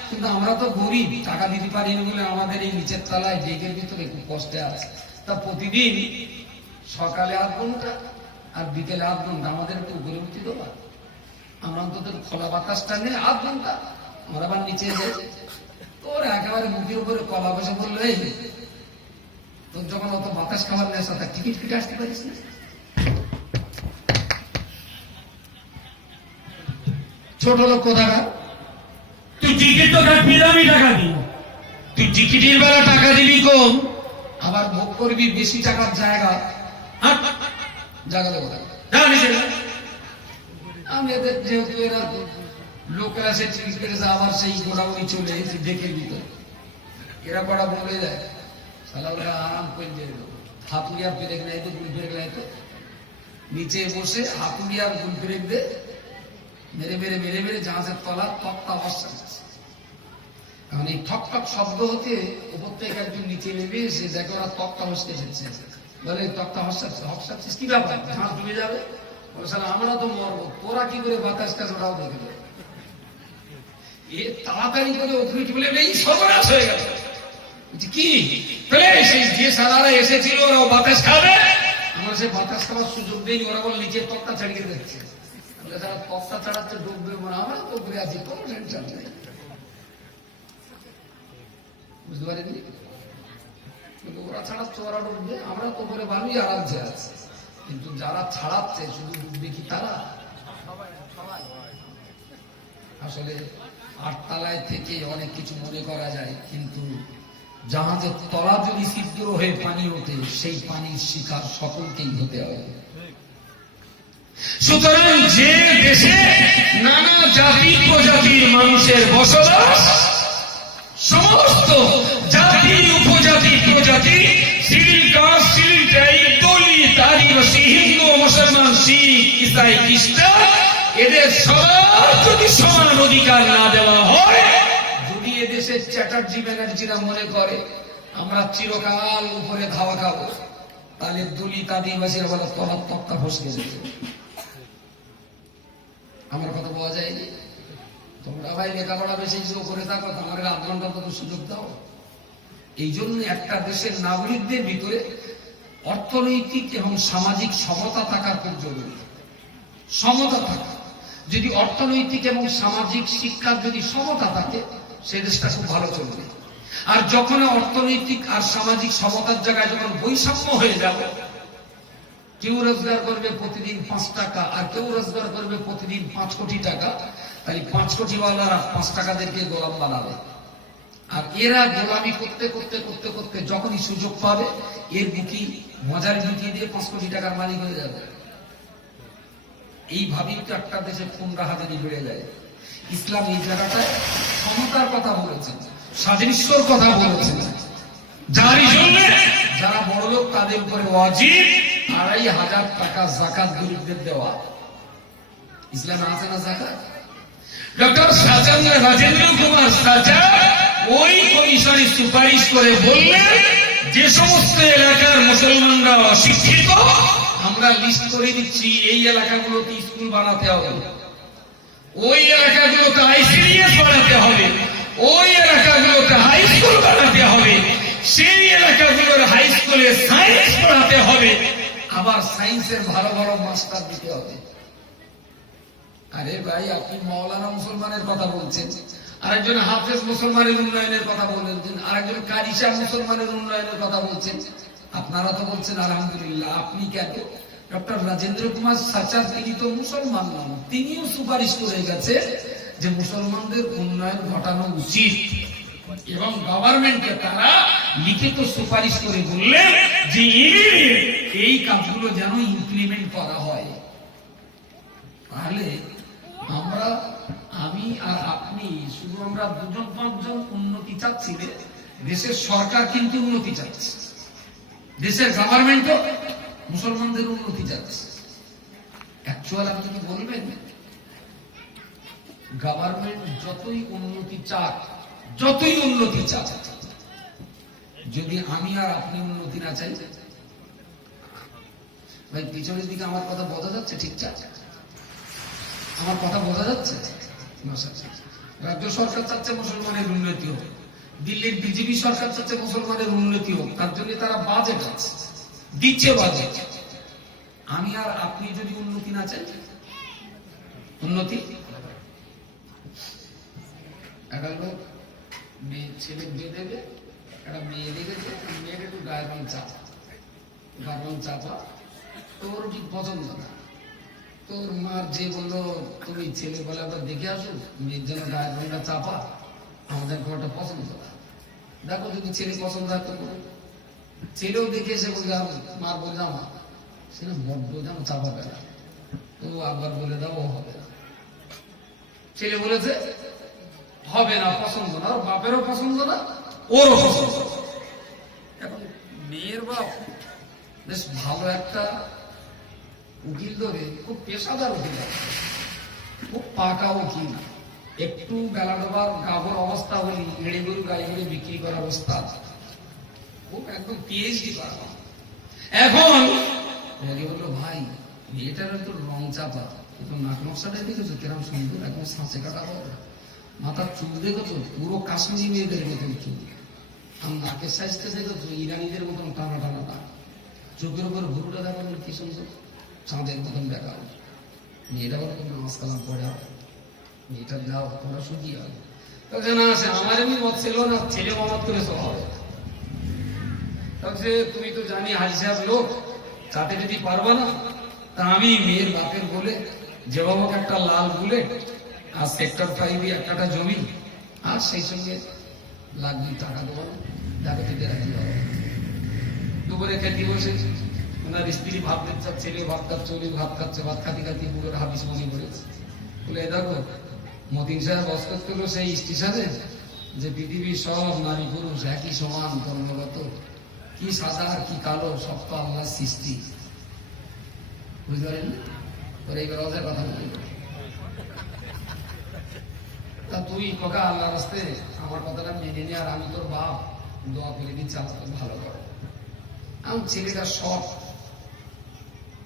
কিন্তু আমরা তো গরিব, টাকা দিতে পারিনি বলে আমাদের এই নিচের তলায় ডেকের ভিতরে খুব কষ্টে আছে। তা প্রতিদিন সকালে 8 ঘন্টা, আর বিকেলে 8 ঘন্টা আমাদের একটু উপরে উঠতে দেওয়া, আমরা অন্তত খোলা বাতাসটা নিয়ে 8 ঘন্টা আমরা আবার নিচে যাই। তোর একেবারে মুখের উপরে কলা বসে বললো, এই তোর যখন অত বাতাস খাবার নেশা, তার টিকিট কেটে আসতে পারিস না? ছোট লোক কোথাকার, তুই টিকিট তো কাটবি, আমি টাকা দিই। তুই টিকিটের বেলা টাকা দিবি কম, আবার ভোগ করবি বেশি টাকার জায়গা। জায়গা দেবো না। আমি এদের যেহেতু এরা লোকেরা সে টিকিট কেটেছে, আবার সেই গোড়াগুড়ি চলে এসে দেখে দিত, এরা কটা বলে যায় সালা ওরা আরাম করে দিয়ে দেবো। হাতুড়িয়ার ব্রেক নাই তো, গুল ব্রেক নাই তো, নিচে বসে হাতুড়িয়ার গুল ব্রেক দে মেরে মেরে মেরে মেরে জাহাজের তলা তক্তা বসা। কারণ এই ঠক ঠক শব্দ হতে উপর থেকে একজন নিচে নেমে এসে দেখে ওরা তক্তা বসতে এসেছে, বলে তক্তা হসাচ্ছিস কি ব্যাপার, জাহাজ ডুবে যাবে? আমরা তো মরবো, তোরা কি করে বাতাস কাজ ওরাও দেখে দেবে। এ তাড়াতাড়ি করে ওখানে বলে এই সর্বনাশ হয়ে গেল। কি সেই যে সারারা এসেছিল ওরাও বাতাস খাবে, আমরা সে বাতাস খাওয়ার সুযোগ দেয়নি, ওরা বলে নিচে তক্তা ছাড়িয়ে দিচ্ছে। যারা তক্তা ছাড়াচ্ছে ডুববে মনে, আমরা তো ঘুরে আছি, কোনো টেনশন নেই। বুঝতে পারিনি? ওরা ছাড়াচ্ছে ওরা ডুববে, আমরা তো করে ভালোই আরামসে আছি। কিন্তু যারা ছাড়াচ্ছে শুধু ডুববে কি তারা? আসলে 8 তলায় থেকে অনেক কিছু মনে করা যায়, কিন্তু জাহাজের তলা যদি ছিদ্র হয়ে পানি ওঠে, সেই পানির শিকার সকলকেই হতে হয়। সুতরাং যে দেশে নানা জাতি প্রজাতির মানুষের বসবাস, সমস্ত জাতি উপজাতি প্রজাতি, সিভিল কাস্ট, সিভিল ট্রাইব, দলিত, আদিবাসী, হিন্দু, মুসলমান, শিখ, ইসাই, খ্রিস্টান, এদের সবার যদি সমান অধিকার না দেওয়া হয়, যদি এদেশের চ্যাটার্জি ব্যানার্জিরা মনে করে আমরা চিরকাল উপরে খাওয়া খাবো, তাহলে দলিত আদিবাসীরা বলে তলার তক্তা ফসকে যেত। আমার কথা বলা যায়নি? তোমরা ভাই লেখাপড়া বেশি করে থাকো, তোমাদের 8 ঘন্টা তো সুযোগ দাও। এই জন্য একটা দেশের নাগরিকদের ভিতরে অর্থনৈতিক এবং সামাজিক সমতা থাকা খুব জরুরি। সমতা থাকা, যদি অর্থনৈতিক এবং সামাজিক শিক্ষার যদি সমতা থাকে, সে দেশটা খুব ভালো চলবে। আর যখন অর্থনৈতিক আর সামাজিক সমতার জায়গায় যখন বৈষম্য হয়ে যাবে, কেউ রোজগার করবে প্রতিদিন 5 টাকা আর কেউ রোজগার করবে প্রতিদিন 5 কোটি টাকা, তাই 5 কোটিওয়ালারা 5 টাকাদেরকে গোলাম বানাবে। আর এরা গোলামি করতে করতে করতে করতে যখনই সুযোগ পাবে, এর বুকি মজার ঢুকিয়ে দিয়ে 5 কোটি টাকার মালিক হয়ে যাবে। এইভাবেই তো একটা দেশে খুন রাহাজানি বেড়ে যায়। ইসলাম এই জায়গাটায় সমতার কথা বলেছেন, সাদৃশ্যর কথা বলেছেন। যারা বড় লোক তাদের উপরে ওয়াজিব 2,500 টাকা যাকাত গরিবদের দেওয়া। ইসলামে আছে না যাকাত? ডক্টর রাজেন্দ্র কুমার সাজা ওই কমিশনে সুপারিশ করে বললেন, যে সমস্ত এলাকার মুসলমানরা অশিক্ষিত, আমরা লিস্ট করে দিচ্ছি, এই এলাকাগুলোতে স্কুল বানাতে হবে, ওই এলাকাগুলোতে আইসিডিএস বানাতে হবে, ওই এলাকাগুলোতে হাই স্কুল বানাতে হবে, সেই এলাকাগুলোর হাই স্কুলে সায়েন্স পড়াতে হবে, আবার সায়েন্সের ভালো ভালো মাস্টার দিতে হবে। আরে ভাই, আপনি মাওলানা মুসলমানের কথা বলছেন, আরেকজন হাফেজ মুসলমানের উন্নয়নের কথা বলছেন, আরেকজন কারি সাহেব মুসলমানের উন্নয়নের কথা বলছেন। আপনারা তো বলছেন আলহামদুলিল্লাহ, আপনি কেন? ডক্টর রাজেন্দ্র কুমার সাচার তিনি তো মুসলমান নন, তিনিও সুপারিশ করে গেছে যে মুসলমানদের উন্নয়ন ঘটানো উচিত, এবং গভর্নমেন্টকে তারা লিখিত সুপারিশ করে বললেন যে এই কাজগুলো যেন ইমপ্লিমেন্ট করা হয়। তাহলে আমি আর আপনি শুধু আমরা 2-5 জন উন্নতি চাচ্ছি, দেশের সরকার কিন্তু উন্নতি চাচ্ছে, দেশের গভর্নমেন্টও মুসলমানদের উন্নতি চাচ্ছে। অ্যাকচুয়াল আপনি কি বলবেন, গভর্নমেন্ট যতই উন্নতি চাক, যদি আমি আর আপনি উন্নতি না চাই, ভাই পিছনের দিকে আমার কথা বোঝা যাচ্ছে? ঠিকঠাক আমার কথা বোঝা যাচ্ছে? রাজ্য সরকার চাচ্ছে মুসলমানের উন্নতি হোক, দিল্লির বিজেপি সরকার চাচ্ছে মুসলমানের উন্নতি হোক, তার জন্য তারা বাজেট দিচ্ছে, বাজেট। আমি আর আপনি যদি উন্নতি না চাই, উন্নতি একটা লোক মেয়ে ছেলে বিয়ে দেবে, একটা মেয়ে দেখেছে, মেয়েটা একটু গায়ের রং চাপা, গায়ের রং চাপা, তোর ঠিক পছন্দ না। তোর মার যে বললো তুমি ছেলে বলে আবার দেখে আসো, মেয়ের জন্য গায়ের রংটা চাপা, আমাদের ঘরটা পছন্দ না। দেখো যদি ছেলে পছন্দ হয় তো ছেলেও দেখে এসে বললাম, মার বললাম সে না বড্ড যেন চাপা বেড়া, তো আবার বলে দাও ও হবে না। ছেলে বলেছে হবে না, পছন্দ না, ওর বাপেরও পছন্দ না, ওরও পছন্দ না। এখন মেয়ের বাপ বেশ ভালো একটা উকিল ধরে, খুব পেশাদার উকিল, খুব পাকা উকিল, একটু বেলা ডোবার গাভর অবস্থা হলি এড়ে গরু গাই গরু বিক্রি করার অবস্থা, খুব একদম পিএইচডি করা। এখন ওকে বললো ভাই মেয়েটার তো রং চাপা, কিন্তু নাক নকশাটা দেখেছো কিরম সুন্দর, একদম সাঁচে কাটা হবে, মাথার চুল দেখেছো পুরো কাশ্মীরি মেয়েদের মতন চুল, আর নাকের সাইজটা দেখেছো ইরানিদের মতন টানা টানা না, চোখের উপর ঘুরুটা দেখা গেল কি সুন্দর চাঁদের মতন দেখা হবে। মেয়েটা বলে তুমি নামাজ কালাম পড়ে হবে, মেয়েটার যাও তোমরা শুকিয়ে হবে। না সে আমার এমনি মত ছিল না, ছেলে মত করে সব হবে। তুমি তো জানি হাজি সাহেব লোক, চাতে যদি পারবা না, তা আমি মেয়ের বাপের বলে যে বাবাকে একটা লাল বুলেট আর সেক্টর 5 একটা জমি আর সেই সঙ্গে লাগবে টাকা দেবো না, যাকে থেকে রাখি হবে। দুপুরে খেতে বসে ওনার স্ত্রী ভাত দিচ্ছে, ছেলে ভাত খাচ্ছে, উনি ভাত খাচ্ছে, ভাত খাতে খাতে পুরোর হাবিস মনে পড়েছে। বলে দেখো মতিন সাহেব অস্কত করলো সেই স্টেশনে যে পৃথিবীর সব নারী পুরুষ একই সমান ধর্মগত, কি সাদা আর কি কালো সব তো আল্লাহর সৃষ্টি, বুঝতে পারেন? তোর এইবার অজায় কথা বলি, তা তুই কথা আল্লাহ রাস্তে আমার কথাটা মেনে নে, আর আমি তোর বাপ দোয়া করে দিচ্ছি আল্লাহ ভালো করো। আমি ছেলেটা সব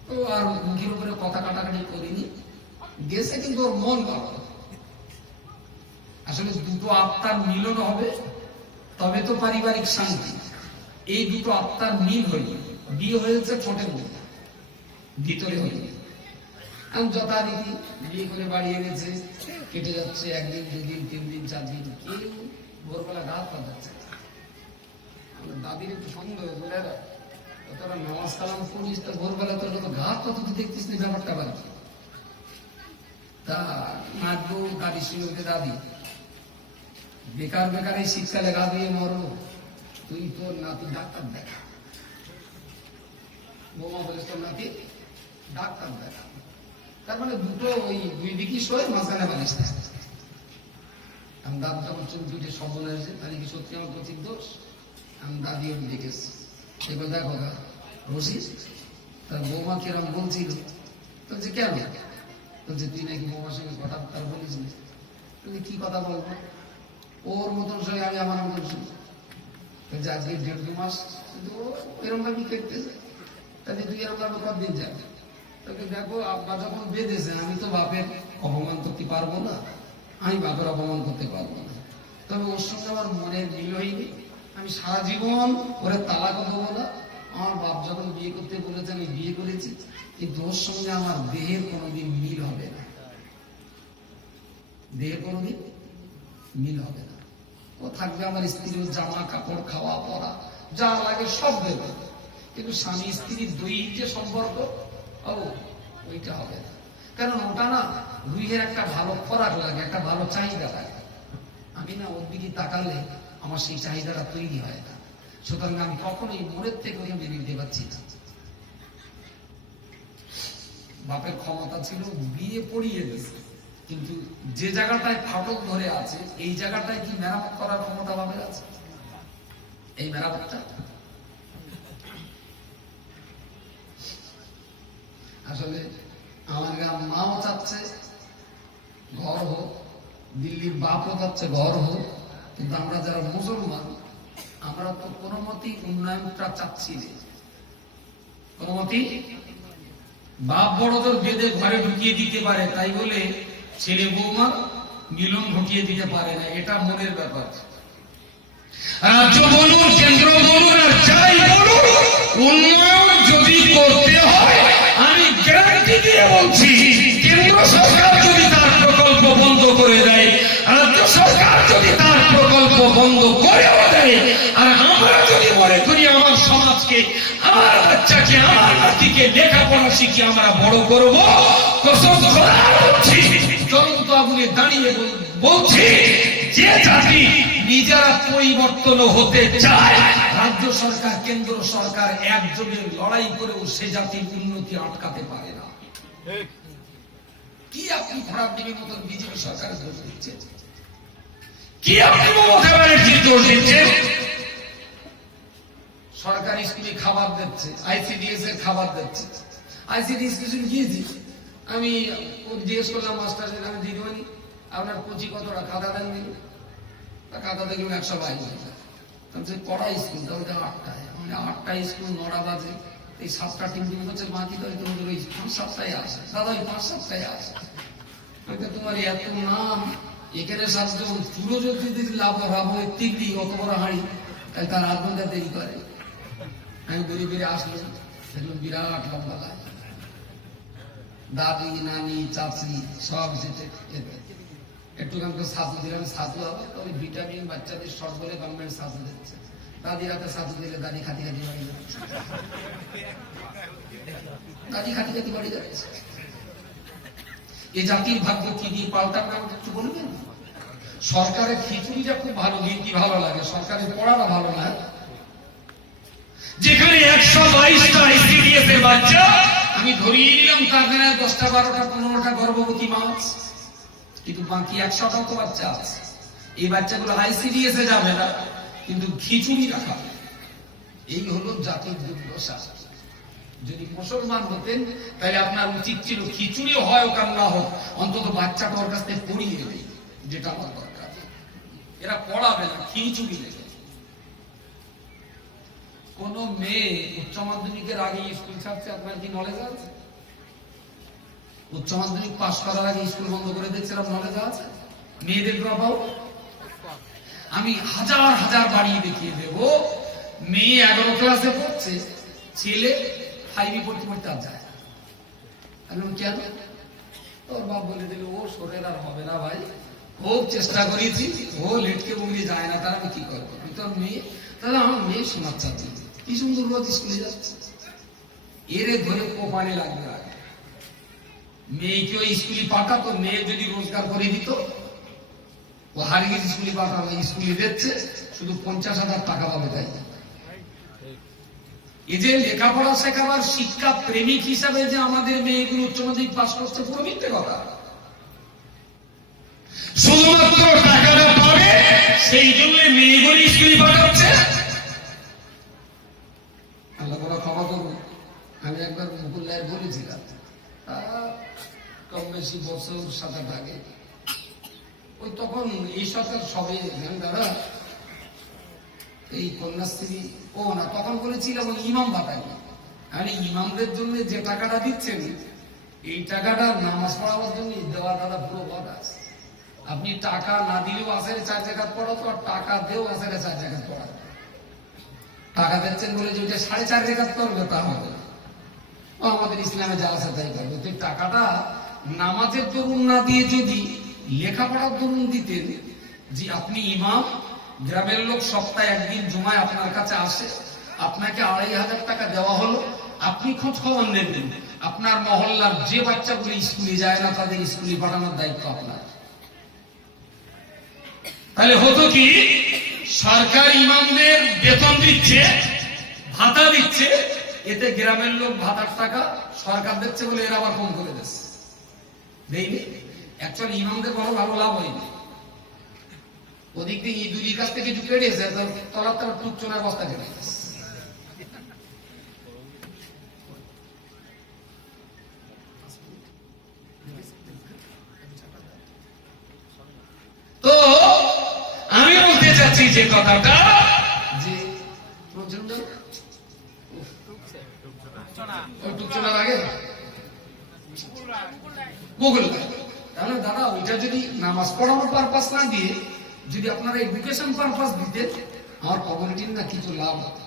তো আর মুখের উপরে কথা কাটাকাটি করিনি, গেছে কিন্তু ওর মন ভালো। আসলে দুটো আত্মার মিলন হবে তবে তো পারিবারিক শান্তি। এই দুটো আত্মার মিল হইল, বিয়ে হয়েছে ঠোঁটের মধ্যে, ভিতরে হইল। আমি যথারীতি বিয়ে করে বাড়ি এনেছে, কেটে যাচ্ছে 1 দিন 2 দিন 3 দিন 4 দিন, কেউ ভোরবেলা রাত পাঠাচ্ছে। দাদির একটু সন্দেহ বলে তোরা নামাজ কালাম করিস, তা ভোরবেলা তোর তো ঘাট কত তুই দেখতিস না, ব্যাপারটা বাড়ি তা নাচবো গাড়ির সঙ্গে দাদি বেকার বেকার এই শীতকালে গা দিয়ে মরো, তুই তোর নাতি ডাক্তার দেখা। বোমা বলিস তোর নাতি ডাক্তার দেখা, তার মানে দুটো ওই 2 দিকই শোয়, মাঝখানে বালিশ না। আমি দাদু যখন চুল দুটো সম্বল হয়েছে, তাহলে কি সত্যি আমার প্রতীক দোষ? আমি দাদি আমি দেখেছি। এবার দেখো রশিদ তার বৌমা কিরম বলছিল, বলছে কেন? বলছে তুই নাকি বৌমার সঙ্গে কথা তার বলিস না। কি কথা বলবো? ওর মতন সঙ্গে আমি আমার মতন শুনি। বলছে আজকে 1.5-2 মাস কিন্তু এরকম ভাবে কেটেছে, তাহলে তুই এরকম ভাবে কতদিন যাবে? তাকে দেখো আব্বা যখন বেঁধেছে, আমি তো বাপের অপমান করতে পারবো না, আমি বাপের অপমান করতে পারবো না, তবে ওর সঙ্গে আমার মনের মিল হয়নি। আমি সারা জীবন ওরে তালাকও দেবো না। আমার বাপ যখন বিয়ে করতে বলেছে আমি বিয়ে করেছি, কিন্তু ওর সঙ্গে আমার দেহের কোনোদিন মিল হবে না, দেহের কোনোদিন মিল হবে না। ও থাকবে আমার স্ত্রীর জামা কাপড় খাওয়া পড়া যা লাগে সব দেবে, কিন্তু স্বামী স্ত্রীর দৈহিক যে সম্পর্ক ওইটা হবে না। কারণ ওটা না রুহের একটা ভালো খোরাক লাগে, একটা ভালো চাহিদা লাগে। আমি না ওর দিকে তাকালে আমার সেই চাহিদাটা তৈরি হয় না, সুতরাং আমি কখনোই মনের থেকে ওকে মেনে নিতে পারছি না। বাপের ক্ষমতা ছিল বিয়ে পড়িয়ে দিয়েছে, কিন্তু যে জায়গাটায় ফাটল ধরে আছে এই জায়গাটায় কি মেরামত করার ক্ষমতা বাপের আছে? এই মেরামতটা আসলে আমার গ্রাম মাও চাচ্ছে ঘর হোক, দিল্লির বাপও চাচ্ছে ঘর হোক, কিন্তু আমরা যারা মুসলমান আমরা তো কোনো মতেই উন্নয়নটা চাচ্ছি না। কোনো মতেই বাপ বড়দের বেঁধে ঘরে ঢুকিয়ে দিতে পারে, তাই বলে ছেলে বৌমার মিলন ঘটিয়ে দিতে পারে না, এটা মনের ব্যাপার। রাজ্য বলুন, কেন্দ্র বলুন, আর যাই বলুন, উন্নয়ন যদি করতে হয় আমি গ্যারান্টি দিয়ে বলছি, কেন্দ্র সরকার যদি তার প্রকল্প বন্ধ করে দেয়, রাজ্য সরকার যদি তার প্রকল্প বন্ধ করেও দেয়, আর আমরা যদি মনে করি আমার সমাজকে, আমার বাচ্চাকে, আমার নাতিকে লেখাপড়া শিখিয়ে আমরা বড় করব, কসম খোদার বলছি, চলন্ত আগুনে দাঁড়িয়ে বলছি, যে জাতি নিজেরা পরিবর্তন হতে চায়, রাজ্য সরকার, কেন্দ্র সরকার একযোগে লড়াই করেও সে জাতির উন্নতি আটকাতে পারে না। কি আপনি খারাপ দিনের মতন বিজেপি সরকারের দোষ দিচ্ছেন? কি আপনি মমতা ব্যানার্জির দোষ দিচ্ছেন? সরকারি স্কুলে খাবার দিচ্ছে, আইসিডিএস এর খাবার দিচ্ছে। আইসিডিএস কিছু গিয়েছি আমি জিজ্ঞেস করলাম, মাস্টার আমি দিদিমণি আপনার কোচি কতটা খাতা দেন দিন? খাতা দেখলাম 122। কড়া স্কুল তাহলে 8টায়, 8টায় স্কুল 9টা বাজে, এই 7টা টিম হচ্ছে মাঝি, তো তোমাদের ওই 5-7টায় আসে, দাদা ওই 5-7টায় আসে। তোমার এত নাম এখানে 7 জন চুরো যদি লাভ রাবো তিগড়ি অত বড় হাঁড়ি, তাহলে তার 8 ঘন্টা দেরি করে। আমি বেরিয়ে বেরিয়ে আসলাম, দেখলাম বিরাট লম্বা লাইন, দাদি নানি চাচি সব একটুখান করে ছাতু দিলাম, ছাতু হবে তবে ভিটামিন বাচ্চাদের শর্ট বলে গভর্নমেন্ট ছাতু দিচ্ছে। দাদি রাতে ছাতু দিলে দাদি খাতি খাতি বাড়ি যাচ্ছে, দাদি খাতি খাতি বাড়ি যাচ্ছে। এই জাতির ভাগ্য কি দিয়ে পাল্টাবে আমাকে একটু বলবেন? সরকারের খিচুড়িটা খুব ভালো, গীতি ভালো লাগে, সরকারের পড়াটা ভালো না। যেখানে 122টা আইসিডিএস এর বাচ্চা, আমি ধরিয়ে নিলাম তার 10টা 12টা 15টা গর্ভবতী মা, কিন্তু বাকি 100টা তো বাচ্চা আছে। এই বাচ্চাগুলো আইসিডিএস এ যাবে না, কিন্তু খিচুড়ি রাখা। এই হলো জাতির দুর্দশা। যদি মুসলমান হতেন তাহলে আপনার উচিত ছিল খিচুড়ি হয় কার না হোক, অন্তত বাচ্চাটা ওর কাছ থেকে পড়িয়ে দেবে, যেটা আমার দরকার। এরা পড়াবে না, খিচুড়ি দেবে। কোন মেয়ে উচ্চ মাধ্যমিকের আগে স্কুল ছাড়ছে, আপনার কি নলেজ আছে? উচ্চ মাধ্যমিক পাশ করার আগে স্কুল বন্ধ করে দিচ্ছে, এরকম নলেজ আছে? মেয়েদের ড্রপ আউট আমি হাজার হাজার বাড়িয়ে দেখিয়ে দেব। মেয়ে 11 ক্লাসে পড়ছে, ছেলে 5 পড়তে পড়তে আর যায়। আমি কেন? তোর বাপ বলে দিল, ও শরীর আর হবে না ভাই, খুব চেষ্টা করেছি, ও লেটকে বলি যায় না, তার আমি কি করবো? তোর মেয়ে, তাহলে আমার মেয়ে শোনার চাচ্ছি কি সুন্দর রোজ স্কুলে যাচ্ছে, এরে ধরে কোপানে লাগবে। আগে মেয়েকেও স্কুলে পাঠাতো, মেয়ে যদি রোজগার করে দিত, ও হারিয়ে স্কুলে পাঠাবে, স্কুলে দিচ্ছে শুধু 50,000 টাকা পাবে। তাই এই যে লেখাপড়া শেখাবার শিক্ষা প্রেমিক হিসাবে যে আমাদের মেয়েগুলো উচ্চ মাধ্যমিক পাস করছে, পুরো মিথ্যে কথা। শুধুমাত্র টাকাটা পাবে সেই জন্য মেয়েগুলি স্কুলে পাঠাচ্ছে। আল্লাহ বড় ক্ষমা করুন, আমি একবার মুকুল্লায় বলেছিলাম, কম বেশি বছর 7-8 আগে, ওই তখন এই সরকার সবে দাদা এই কন্যাশ্রী, ও না তখন বলেছিলাম ওই ইমাম বাতাই, আমি ইমামদের জন্য যে টাকাটা দিচ্ছেন, এই টাকাটা নামাজ পড়াবার জন্য দেওয়া দাদা পুরো কথা। আপনি টাকা না দিলেও আসের 4 জায়গা পড়াতো, আর টাকা দিয়েও আসের 4 জায়গা পড়াতো। টাকা দিচ্ছেন বলে যে ওইটা 4.5 জায়গা করবে তা হবে না, আমাদের ইসলামে যা আছে তাই করবে। তো টাকাটা নামাজের দরুন না দিয়ে যদি লেখাপড়ার দরুন দিতেন, যে আপনি ইমাম, গ্রামের লোক সপ্তাহে 1 দিন জুমায় আপনার কাছে আসে, আপনাকে 2,500 টাকা দেওয়া হলো, আপনি খোঁজ খবর নেবেন আপনার মহল্লার যে বাচ্চাগুলো স্কুলে যায় না তাদের স্কুলে পাঠানোর দায়িত্ব আপনার। তাহলে হতো কি, সরকার ইমামদের বেতন দিচ্ছে, ভাতা দিচ্ছে, এতে গ্রামের লোক ভাতার টাকা সরকার দিচ্ছে বলে এরা আবার কম করে দিচ্ছে। দেয়নি, অ্যাকচুয়ালি ইমামদের বড় ভালো লাভ হয়নি। ওদিক দিয়ে ইদুরির কাছ থেকে কিছু কেটেছে, তলার তার টুকচোনার বস্তা কেটে গেছে। তো আমি বলতে চাচ্ছি যে কথাটা, যে প্রচন্ড টুকচোনা লাগে মুকুল। তাহলে দাদা ওইটা যদি নামাজ পড়ানোর পারপাস না দিয়ে যদি আপনারা এডুকেশন পারপাস দিতে, আমার কমিউনিটির না কিছু লাভ হতো।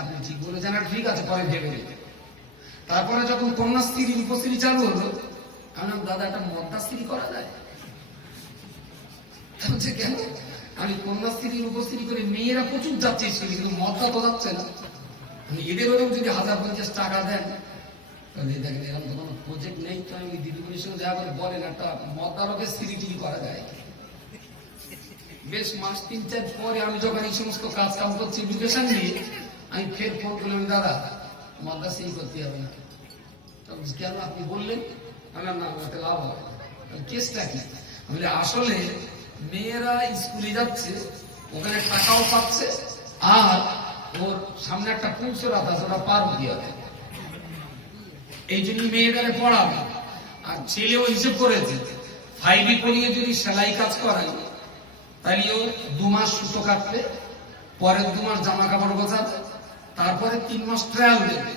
আপনি ঠিক বলেছেন, ঠিক আছে, পরে ভেবে নিতে। তারপরে যখন কন্যাশ্রীর রূপশ্রী চালু হলো, আমি বললাম, দাদা একটা মদ্দাশ্রী করা যায়? বলছে, কেন? আমি কন্যাশ্রী রূপশ্রী করে মেয়েরা প্রচুর যাচ্ছে স্কুলে, কিন্তু মদ্দা তো যাচ্ছে না। এদের ওরকম যদি 1050 টাকা দেন, তাহলে দেখেন এরকম তো কোনো প্রজেক্ট নেই, তো আমি দিদিগুলির সঙ্গে দেখা করে বলেন একটা মদ্দারকে সিরিটিরি করা যায়। বেশ মাস 3-4 পরে আমি যখন এই সমস্ত কাজ কাম করছি এডুকেশন নিয়ে, আমি ফের ফোন করলাম, দাদা মদ্দা সেই করতে হবে না। কেন আপনি বললেন? না না, ওতে লাভ হয়। কেসটা কি? আমি আসলে মেয়েরা স্কুলে যাচ্ছে, ওখানে টাকাও পাচ্ছে, আর ওর সামনে একটা পুরুষরা আছে, ওরা পার হতে হবে, এই জন্য মেয়েদের পড়াবে। আর ছেলেও হিসেব করেছে 5 পড়িয়ে যদি সেলাই কাজ করাই, তাহলে ও 2 মাস সুতো কাটবে, পরের 2 মাস জামা কাপড় গোছাবে, তারপরে 3 মাস ট্রায়াল দেবে,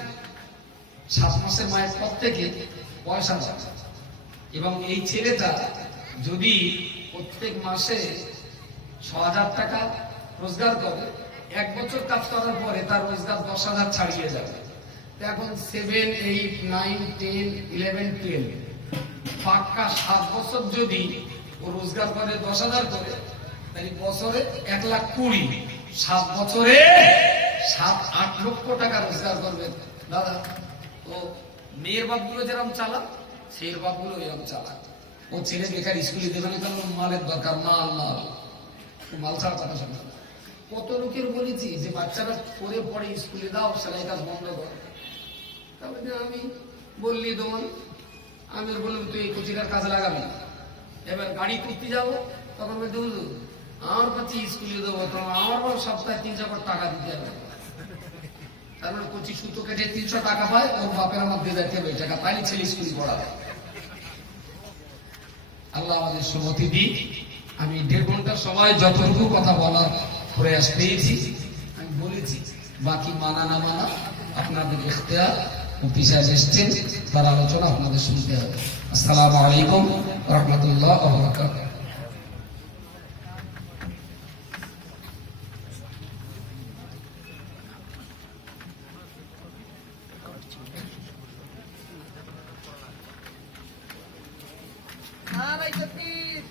7 মাসের মায়ের পর থেকে পয়সা পাবে। এবং এই ছেলেটা যদি প্রত্যেক মাসে 6,000 টাকা রোজগার করে, 1 বছর কাজ করার পরে তার রোজগার 10,000 ছাড়িয়ে যাবে। এখন 7, 8, 9, 10, 11, 12 পাক্কা 7 বছর যদি ও রোজগার করে 10,000 করে, তাহলে বছরে 1,20,000, 7 বছরে 7-8 লক্ষ টাকা রোজগার করবে। দাদা, ও মেয়ের বাপগুলো যেরকম চালাক, ছেলের বাপগুলো এরকম চালাক। ও ছেলে বেকার স্কুলে দেবে না, কারণ মালের দরকার, মাল মাল মাল ছাড়া কথা শোনা। কত লোকের বলেছি যে বাচ্চারা করে পড়ে স্কুলে দাও, সেলাই কাজ বন্ধ করো। তারপরে আমি বললি তোমার, আমি বললাম তুই এই কুচিটার কাজে লাগাবি। এবার গাড়ি করতে যাবো, তখন বলতে বুঝলো আমার কাছে স্কুলে দেবো, তখন আমার সপ্তাহে 300 করে টাকা দিতে হবে। তারপরে কচি সুতো কেটে 300 টাকা পায়, ওর বাপের আমার দিয়ে দেখতে হবে টাকা, তাই ছেলে স্কুলে পড়াবে। আল্লাহ আমাদের সম্মতি দিক। আমি 1.5 ঘন্টা সময় যতটুকু কথা বলার প্রয়াস পেয়েছি আমি বলেছি, বাকি মানা না মানা আপনাদের ইখতিয়ার। অফিসার এসছেন, তার আলোচনা আপনাদের শুনতে হবে। আসসালামু আলাইকুম ওয়া রাহমাতুল্লাহি ওয়া বারাকাতুহু। নারায়ে তাকবীর।